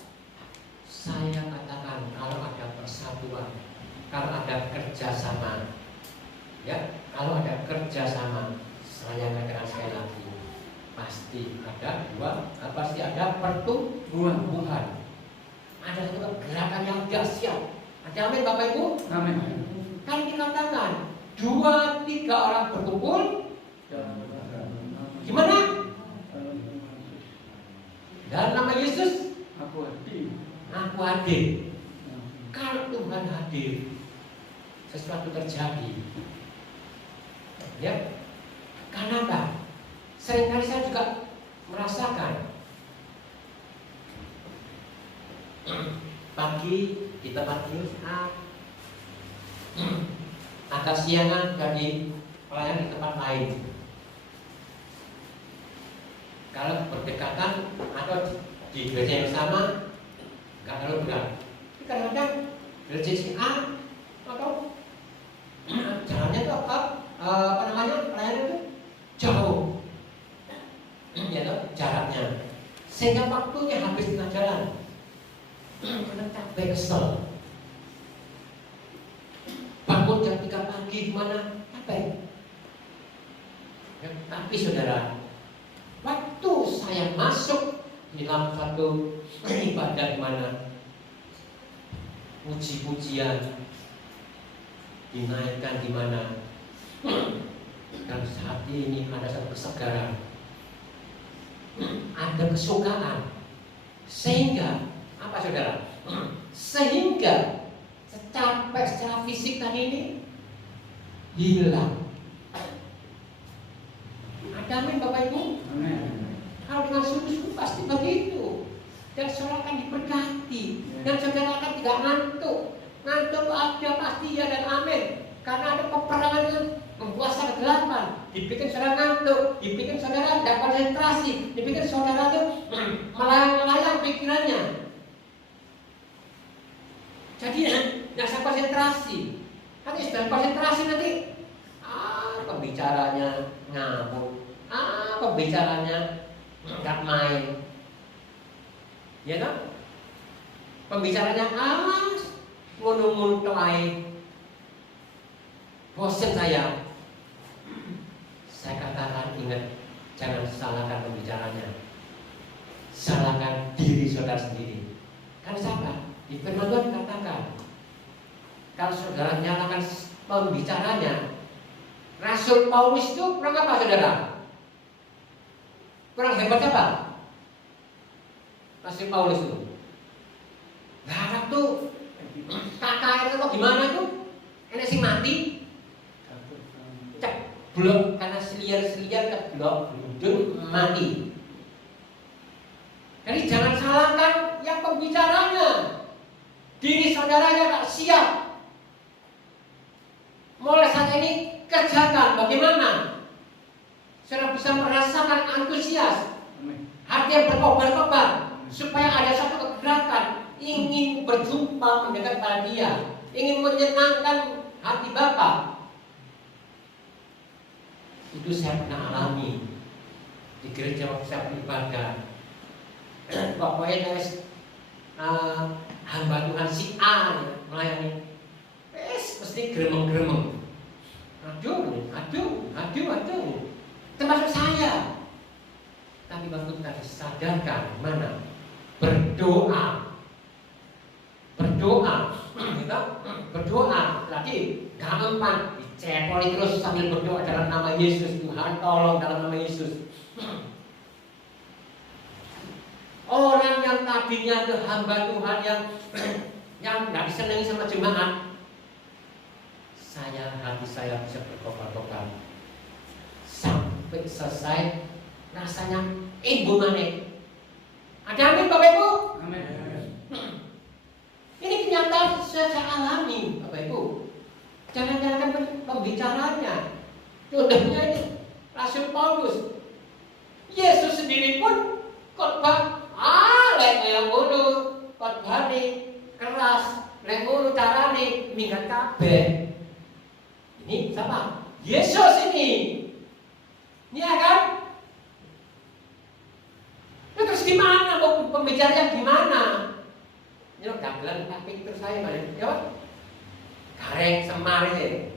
Saya katakan kalau ada persatuan, kalau ada kerjasama, ya, kalau ada kerjasama, saya katakan sekali lagi, pasti ada pertumbuhan, ada satu gerakan yang dahsyat. Ada amin Bapak Ibu? Amin. Kan dikatakan 2-3 orang berkumpul, gimana? Dalam nama Yesus, aku hadir. Kalau Tuhan hadir, sesuatu terjadi. Ya, karena apa? Seringkali saya juga merasakan pagi di tempat ini agak siangan dari pelayan di tempat lain. Kalau berdekatan atau di gereja yang sama, nggak terlalu berat. Tapi kadang-kadang gereja si A atau jalannya itu pelayanan itu jauh, ya toh, jaraknya, sehingga waktunya habis tengah jalan. Karena capek, kesel. Bangun jam 3 pagi gimana? Capek. Ya, tapi saudara, waktu saya masuk di dalam satu ibadah di mana puji-pujian dinaikkan di mana dan saat ini ada satu kesegaran, ada kesukaan, sehingga apa saudara? Sehingga capek secara fisik tadi ini hilang. Ada amin Bapak Ibu? Amin. Kalau dengan sungguh-sungguh pasti begitu. Dan saudara akan diberkati. Dan saudara akan tidak ngantuk. Ngantuk ada pasti ya dan amin. Karena ada peperangan yang mempuasa ke-8. Dibikin saudara ngantuk, dibikin saudara tidak konsentrasi, dibikin saudara itu melayang-layang pikirannya. Jadi tidak bisa konsentrasi. Nanti sudah konsentrasi nanti pembicaranya ngabur, pembicaranya nggak main, ya kan? Pembicaranya ngunung-ngunung toai. Bosan saya katakan ingat, jangan salahkan pembicaranya, salahkan diri saudara sendiri. Kan siapa? Di firman Tuhan dikatakan, kalau saudara nyalakan pembicaranya, Rasul Paulus itu kurang apa saudara? Kurang hebat apa? Rasul Paulus itu. Nah, tuh KKR itu gimana tuh? Enak sih mati. Cek blok karena seliar-seliar ke blok belum mati. Jadi jangan salahkan yang pembicaranya. Diri saudaranya tak siap. Mulai saat ini kerjakan bagaimana saudara bisa merasakan antusias, hati yang berkobar-kobar, supaya ada satu kegerakan ingin berjumpa mendekat pada Dia, ingin menyenangkan hati Bapa. Itu saya pernah alami di gereja waktu saya beribadah. Pokoknya hamba Tuhan si A melayani, mesti geremeng-geremeng. Aduh, termasuk saya. Tapi waktu kita disadarkan mana berdoa, gitu? Berdoa lagi, gampang dicepoli terus sambil berdoa dalam nama Yesus. Tuhan tolong dalam nama Yesus. Orang yang tadinya ke hamba Tuhan yang nggak disenangi sama jemaat, hati saya bisa berkobar-kobar sampai selesai, rasanya ibu manik. Ada amin Bapak Ibu? Amin. Ini kenyataan saya alami Bapak Ibu. Jangan-jangan pembicaranya, contohnya ini Rasul Paulus. Yesus sendiri pun khotbah, yang ngono khotbah nih keras, lek ngono carane minggat kabeh. Ini siapa? Yesus ini. Ini ya kan? Terus gimana? Pembicaranya gimana? Ini udah bilang pikir saya balik, ya Pak? Kareng semar ini.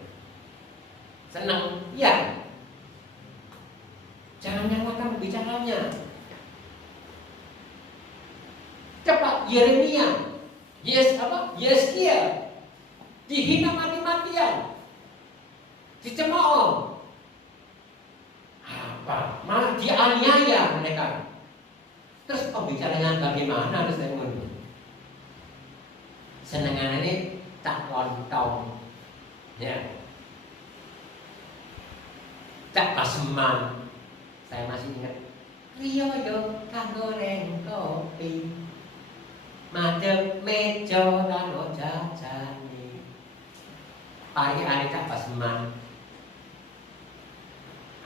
Senang, iya. Jangan nyalakan pembicaranya. Cepat Yeremia, Yeskia dihina mati-matian, dicemooh, malah dianiaya mereka. Terus pembicaranya bagaimana? Terus saya ngomong, senengan ini tak lontong, ya, tak paseman. Saya masih ingat, Rio yo kang goreng kopi, madep meja lan jajane. Pagi hari tak paseman.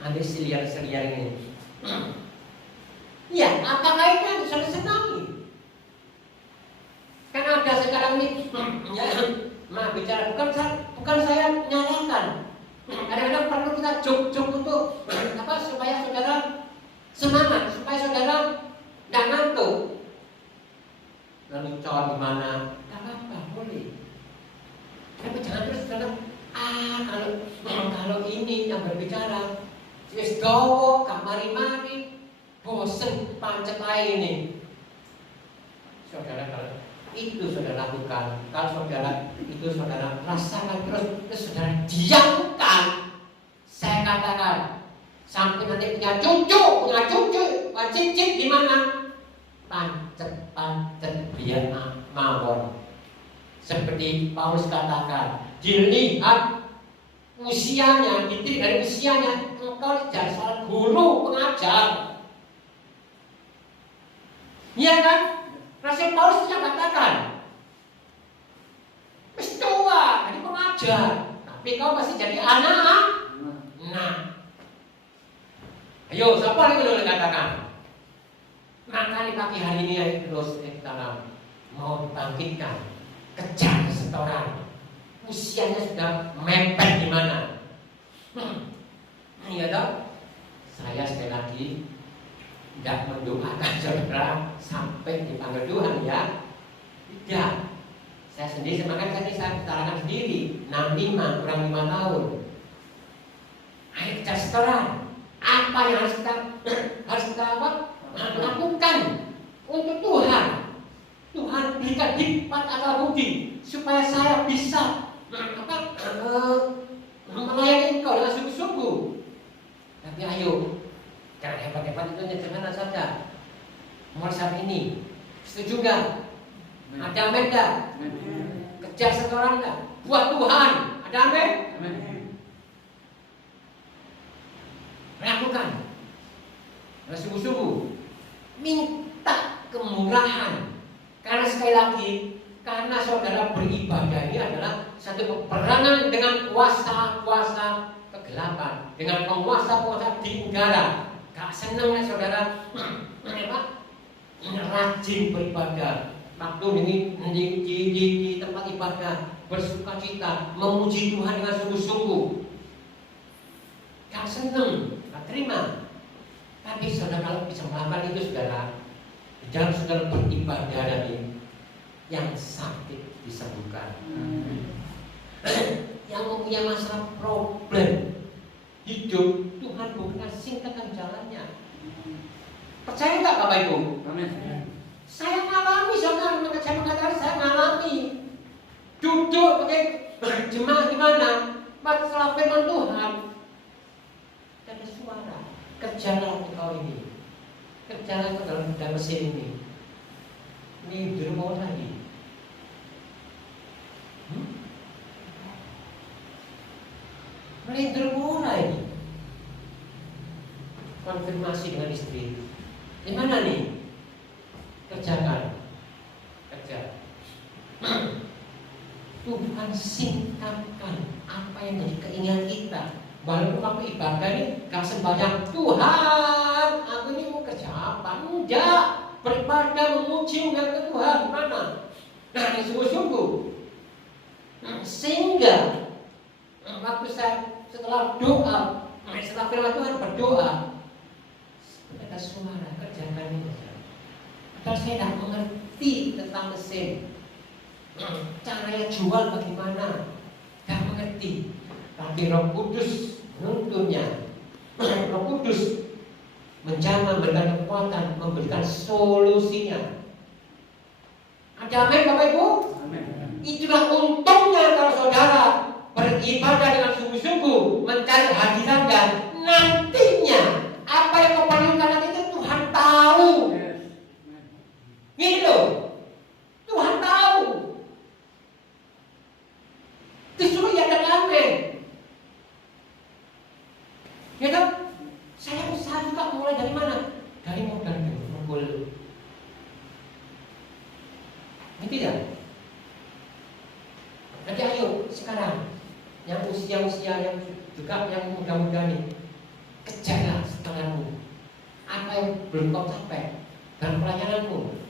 Ambil seliar-seliar ini. Ya, apa kaitannya sudah senangi? Kan ada sekarang ini, bicara bukan saya nyalakan. Kadang-kadang perlu kita juk untuk supaya saudara semangat, supaya saudara tidak ngantuk. Lalu cowok di mana? Tidak apa-apa, boleh. Tapi jangan terus saudara. Kalau ini yang berbicara, wis dawa, gak mari-mari, bosen pancet ae ini. Saudara, kalau itu saudara lakukan, kalau saudara itu saudara rasakan terus saudara diamkan. Saya katakan sampai nanti punya cucu, cicit di mana? Pancet biar mawon. Seperti Paulus katakan, dilihat usianya, ditilik dari usianya, engkau jadi seorang guru pengajar. Iya kan? Rasul Paulus sudah katakan, wis tua, jadi pengajar, tapi kau masih jadi anak. Nah, ayo, siapa yang boleh katakan? Maka di pagi hari ini terus kita mau bangkitkan, kejar setoran. Usianya sudah mepet di mana? Iya dong. Saya sekali lagi tidak mendoakan saudara sampai dipanggil Tuhan ya. Tidak. Saya sendiri semakin saya utarakan sendiri 65 kurang 5 tahun. Ayo kejar setoran. Apa yang harus kita lakukan untuk Tuhan? Tuhan berikan hikmat akal budi supaya saya bisa melayani Engkau dengan sungguh-sungguh. Tapi ayo, jangan hebat-hebat itu sederhana saja. Mulai saat ini, setuju gak? Ada amin gak? Kejar setoran gak? Buat Tuhan, ada amin? Lakukan dengan sungguh-sungguh. Minta kemurahan. Karena sekali lagi, karena saudara beribadah ini adalah satu peperangan dengan kuasa-kuasa kegelapan, dengan penguasa-penguasa di udara. Gak senang ya saudara rajin beribadah. Waktu di tempat ibadah bersuka cita, memuji Tuhan dengan sungguh-sungguh. Gak senang, gak terima. Tapi saudara kalau bisa melakukan itu saudara, jangan saudara beribadah dari yang sakit disembuhkan, yang mempunyai masalah problem hidup, Tuhan bukan singkatkan jalannya. Percaya nggak Bapak Ibu? Amin. Saya ngalami, saya mengatakan saya ngalami. Duduk pakai jemaah di mana? Masalah firman Tuhan. Ada suara, kerjalah engkau ini. Kerjalah engkau dalam mesin ini. Ini berumur lagi. Melintir mulai konfirmasi dengan istri. Di mana nih? Kerjakan. Kerja. Tuhan singkatkan apa yang jadi keinginan kita. Walaupun waktu ibadah ini gak sembahyang, Tuhan, aku ini mau kerja apa? Enggak. Beribadah, memuji ke Tuhan. Mana? Nah, ini sungguh-sungguh. Sehingga waktu saya setelah doa, setelah firman Tuhan berdoa, ada suara, kerjakan ini. Padahal saya tidak mengerti tentang mesin, caranya jual bagaimana, tidak mengerti. Tapi Roh Kudus menuntunnya. Roh Kudus menjana, memberikan kekuatan, memberikan solusinya. Ada amin Bapak Ibu? Amin. Itulah untungnya kalau saudara beribadah dengan sungguh-sungguh, mencari hadiratnya. Nantinya apa yang kau perlukan nanti itu Tuhan tahu. Gitu loh, Tuhan tahu. Disuruh ya dan amin. Ya kan? Saya usaha juga mulai dari mana? Dari modal dulu. Gitu ya? Nanti ayo sekarang yang usia-usia yang juga yang muda-muda nih, kejarlah setengahmu. Apa yang belum kau capai dalam pelayananmu.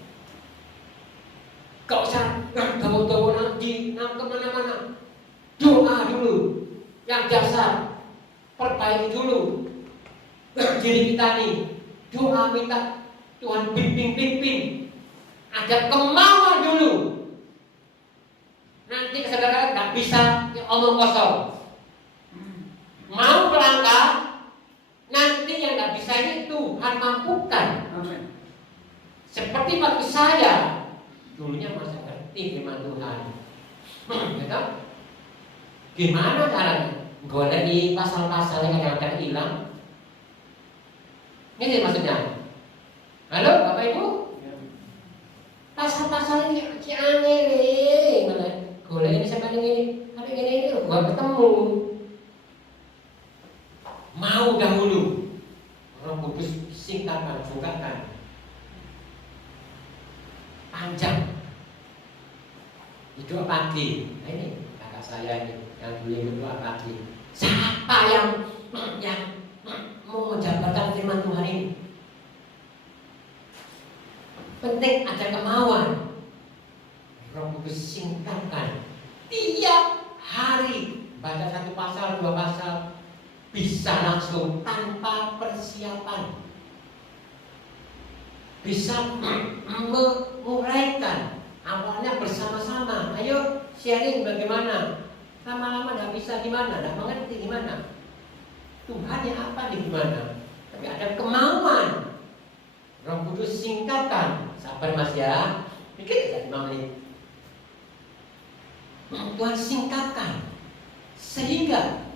Kau usah dawa-dawa nanti kemana-mana. Doa dulu yang dasar, perbaiki dulu diri kita nih. Doa minta Tuhan bimbing. Ada kemauan dulu. Nanti kesadaran nggak bisa omong kosong. Mau melangkah, nanti yang nggak bisa ini Tuhan mampukan. Amin. Seperti waktu saya dulunya masa ngerti firman Tuhan. Ya kan? Gimana caranya? Goleki pasal-pasal yang kadang-kadang hilang. Ini maksudnya. Halo Bapak Ibu? Pasal-pasal ini aneh nih. Golek ini sampai ini gua ketemu. Mau dahulu. Roh Kudus singkatkan, bukakan. Panjang. Itu pagi. Nah ini kakak saya ini yang dulu itu pagi. Siapa yang mau menjabarkan firman Tuhan ini? Penting ada kemauan. Roh Kudus singkatkan. Tiap hari baca satu pasal, dua pasal, bisa langsung tanpa persiapan. Bisa menguraikan. Awalnya bersama-sama. Ayo sharing bagaimana. Lama-lama tidak bisa gimana, tidak mengerti gimana. Tuhan yang apa di gimana. Tapi ada kemauan. Roh Kudus singkatkan. Sabar Mas ya. Dikit aja 5 menit. Tuhan singkatkan. Sehingga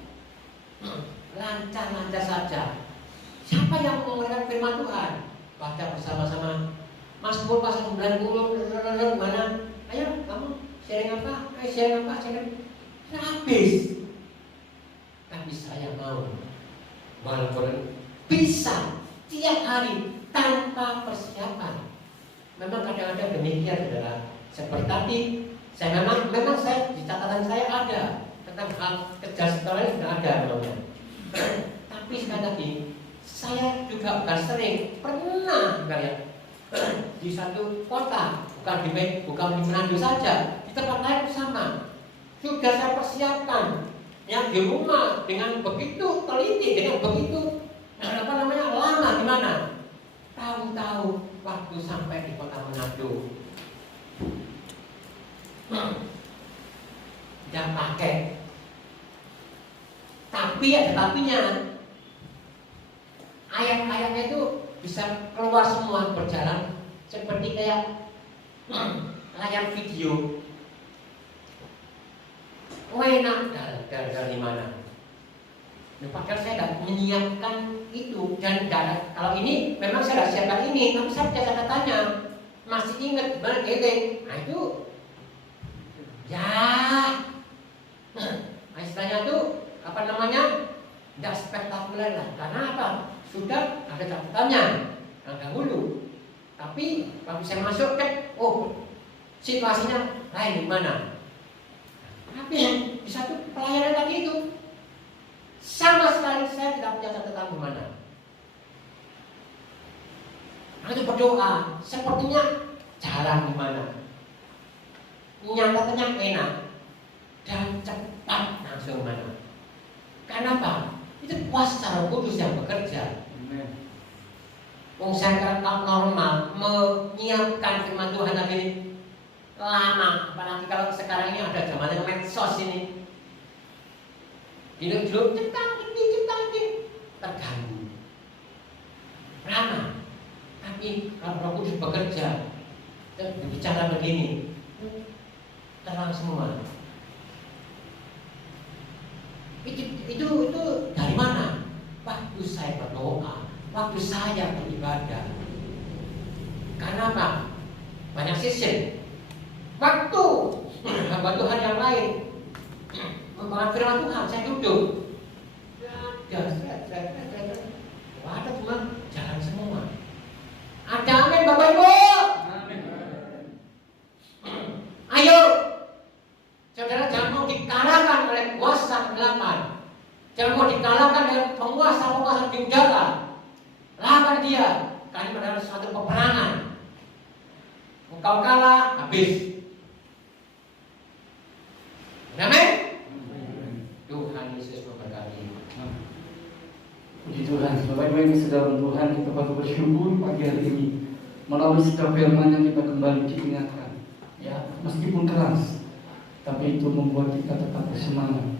lancar-lancar saja. Siapa yang mendengarkan firman Tuhan? Baca bersama-sama. Mazmur pasal 90 mana? Ayo kamu sharing apa? Sharing. Habis. Tapi saya mau. Walaupun bisa tiap hari tanpa persiapan. Memang kadang-kadang demikian saudara. Seperti saya memang saya di catatan saya ada tentang hal kerja sekolah ini sudah ada namanya. Tapi sekali lagi saya juga bukan sering pernah kalian di satu kota, bukan di Manado saja, di tempat lain sama. Sudah saya persiapkan yang di rumah dengan begitu teliti, dengan begitu lama gimana? Tahu-tahu waktu sampai di kota Manado. Tidak pakai. Tapi ada tapinya. Ayat-ayatnya itu bisa keluar semua berjalan seperti kayak layar video. Oh enak, dari mana? Nah, padahal saya tidak menyiapkan itu dan kalau ini memang saya sudah siapkan ini, tapi saya baca catatannya masih ingat gimana geling. Nah itu ya, nah, istilahnya itu apa namanya? Tidak spektakuler lah. Karena apa? Sudah ada catatannya yang dahulu. Tapi waktu saya masuk oh situasinya lain gimana? Tapi di satu pelayanan tadi itu sama sekali saya tidak punya catatan gimana. Lalu berdoa, sepertinya jalan gimana? Nyatanya enak dan cepat langsung mana? Kenapa? Itu kuasa Roh Kudus yang bekerja. Wong saya kalau normal menyiapkan firman Tuhan tadi lama, apalagi kalau sekarang ini ada zamannya medsos ini. Hidup centang terganggu. Lama. Tapi kalau Roh Kudus bekerja bicara begini, terang semua. Itu dari mana? Waktu saya berdoa, waktu saya beribadah. Karena apa? Banyak sisi. Waktu hamba Tuhan yang lain membawa firman Tuhan, saya duduk. Ada cuma jalan semua. Ada amin Bapak Ibu. Amin. Ayo, saudara jangan mau dikalahkan oleh kuasa kegelapan. Jangan mau dikalahkan oleh penguasa-penguasa di udara. Lawan dia, karena pada suatu peperangan. Engkau kalah, habis. Amin. Tuhan Yesus memberkati. Puji Tuhan, Bapak Ibu yang sedang Tuhan, kita patut bersyukur pagi hari ini melalui setiap firman yang kita kembali diingatkan. Ya, meskipun keras, tapi itu membuat kita tetap bersemangat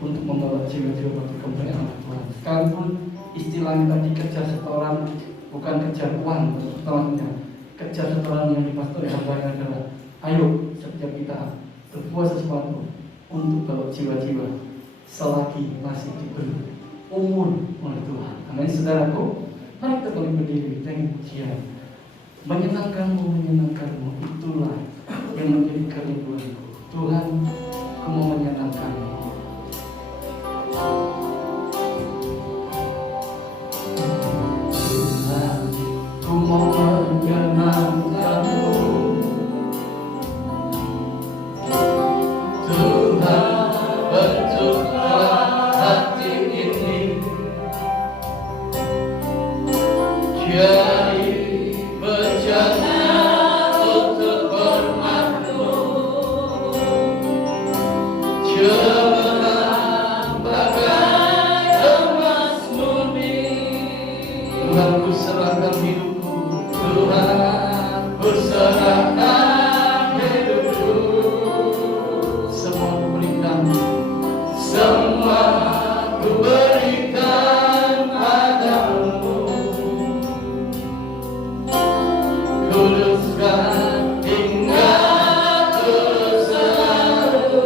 untuk membawa jiwa-jiwa bagi kemuliaan Tuhan. Sekalipun istilahnya tadi kejar setoran, bukan kejar uang setorannya, kejar setoran yang dipastori hambanya adalah ayo setiap kita berbuat sesuatu untuk bawa jiwa-jiwa selagi masih diberi umur oleh Tuhan. Amin, saudaraku. Mari kita berdiri dengan pujian. Menyenangkanmu, itulah yang menjadi kerinduanku. Tuhan, aku mau menyenangkanmu. Tuhan, aku mau menyenangkanmu. Tuhan, bentuklah hati ini jadi bejana untuk bermakmur, cemerlang bagai emas murni. Tuhan, ku serahkan hidupku. Tuhan, ku serahkan hidupku. Semua ku berikan, semua ku berikan padamu. Kuduskan hingga ku selalu.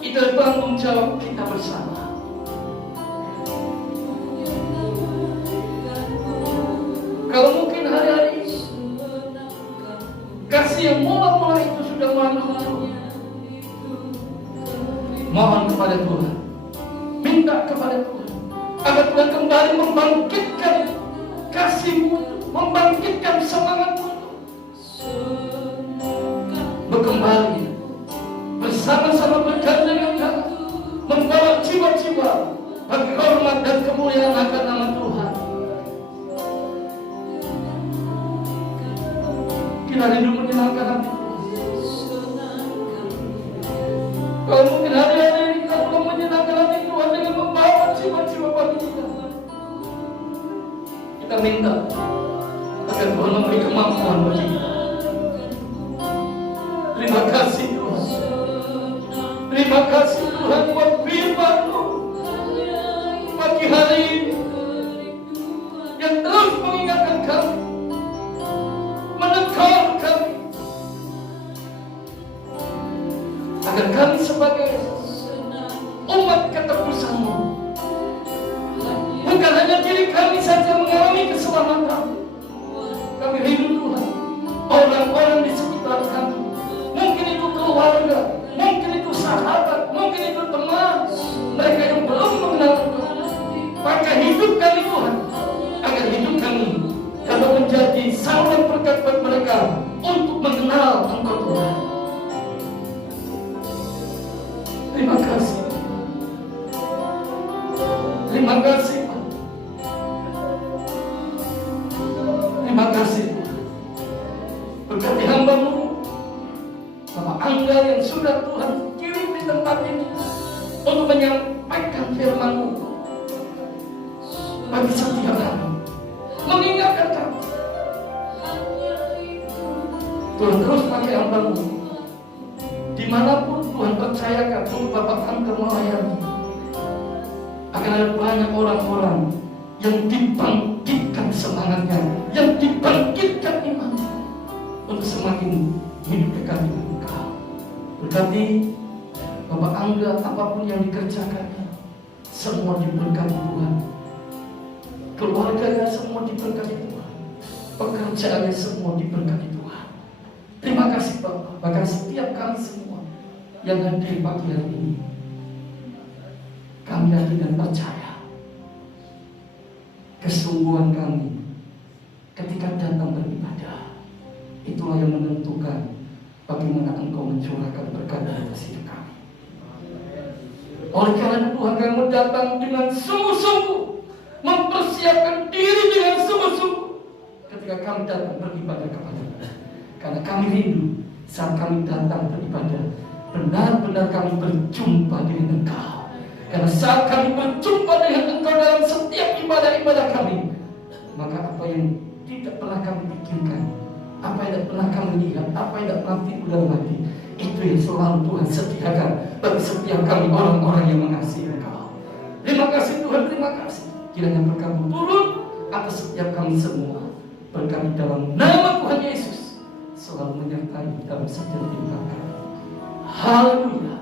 Itu tanggung jawab kita bersama. Kalau mungkin hari-hari ini kasih yang mula-mula itu sudah mengandung, mohon kepada Tuhan, minta kepada Tuhan agar Tuhan kembali membangkitkan kasih-Mu, membangkitkan semangat-Mu, berkembali bersama-sama bergandengan tangan, membawa jiwa-jiwa bagi hormat dan kemuliaan akan nama Tuhan. Kita rindu menyenangkan hati Tuhan. Kalau mungkin hari-hari ini kita belum menyenangkan hati Tuhan dengan membawa jiwa-jiwa bagi kita, kita minta agar Tuhan memberi kemampuan bagi kita. Terima kasih Tuhan. Terima kasih Tuhan buat firman-Mu pagi hari ini yang terus mengingatkan kami, menegur kami, agar kami sebagai umat ketebusan-Mu, bukan hanya diri kami saja mengalami keselamatan. Kami rindu Tuhan, orang-orang di sekitar kami, mungkin itu keluarga, mungkin itu sahabat, mungkin itu teman, mereka yang belum mengenal Tuhan, pakai hidup kami Tuhan, agar hidup kami kalau menjadi saluran berkat buat mereka untuk mengenal Engkau Tuhan. Terima kasih. Terima kasih Pak. Terima kasih Tuhan. Berkati hamba-Mu Bapak Angga yang sudah Tuhan kirim di tempat ini untuk menyampaikan firman-Mu bagi setiap kami, mengingatkan kami. Tuhan terus pakai hamba-Mu dimanapun Tuhan percayakan untuk Bapak Angga melayani, akan ada banyak orang-orang yang dibangkitkan semangatnya, yang dibangkitkan imannya untuk semakin hidup dekat dengan Engkau. Berkati Bapak Angga, apapun yang dikerjakannya, semua diberkati Tuhan. Keluarganya semua diberkati Tuhan. Pekerjaannya semua diberkati Tuhan. Terima kasih Bapak, bahkan setiap kami semua yang hadir pagi hari ini, kami yakin dan percaya kesungguhan kami ketika datang beribadah, itulah yang menentukan bagaimana Engkau mencurahkan berkat atas hidup kami. Oleh karena Tuhan, kami datang dengan sungguh-sungguh, mempersiapkan diri dengan sungguh-sungguh ketika kami datang beribadah kepada-Mu. Karena kami rindu saat kami datang beribadah, benar-benar kami berjumpa dengan Engkau. Karena saat kami berjumpa dengan Engkau dalam setiap ibadah-ibadah kami, maka apa yang tidak pernah kami pikirkan, apa yang tidak pernah kami lihat, apa yang tidak pernah timbul dalam hati, itu yang selalu Tuhan sediakan bagi setiap kami orang-orang yang mengasihi Engkau. Terima kasih Tuhan, terima kasih. Kiranya berkat-Mu turun atas setiap kami semua. Berkati dalam nama Tuhan Yesus selalu menyertai dalam setiap tindakan kami. Haleluya.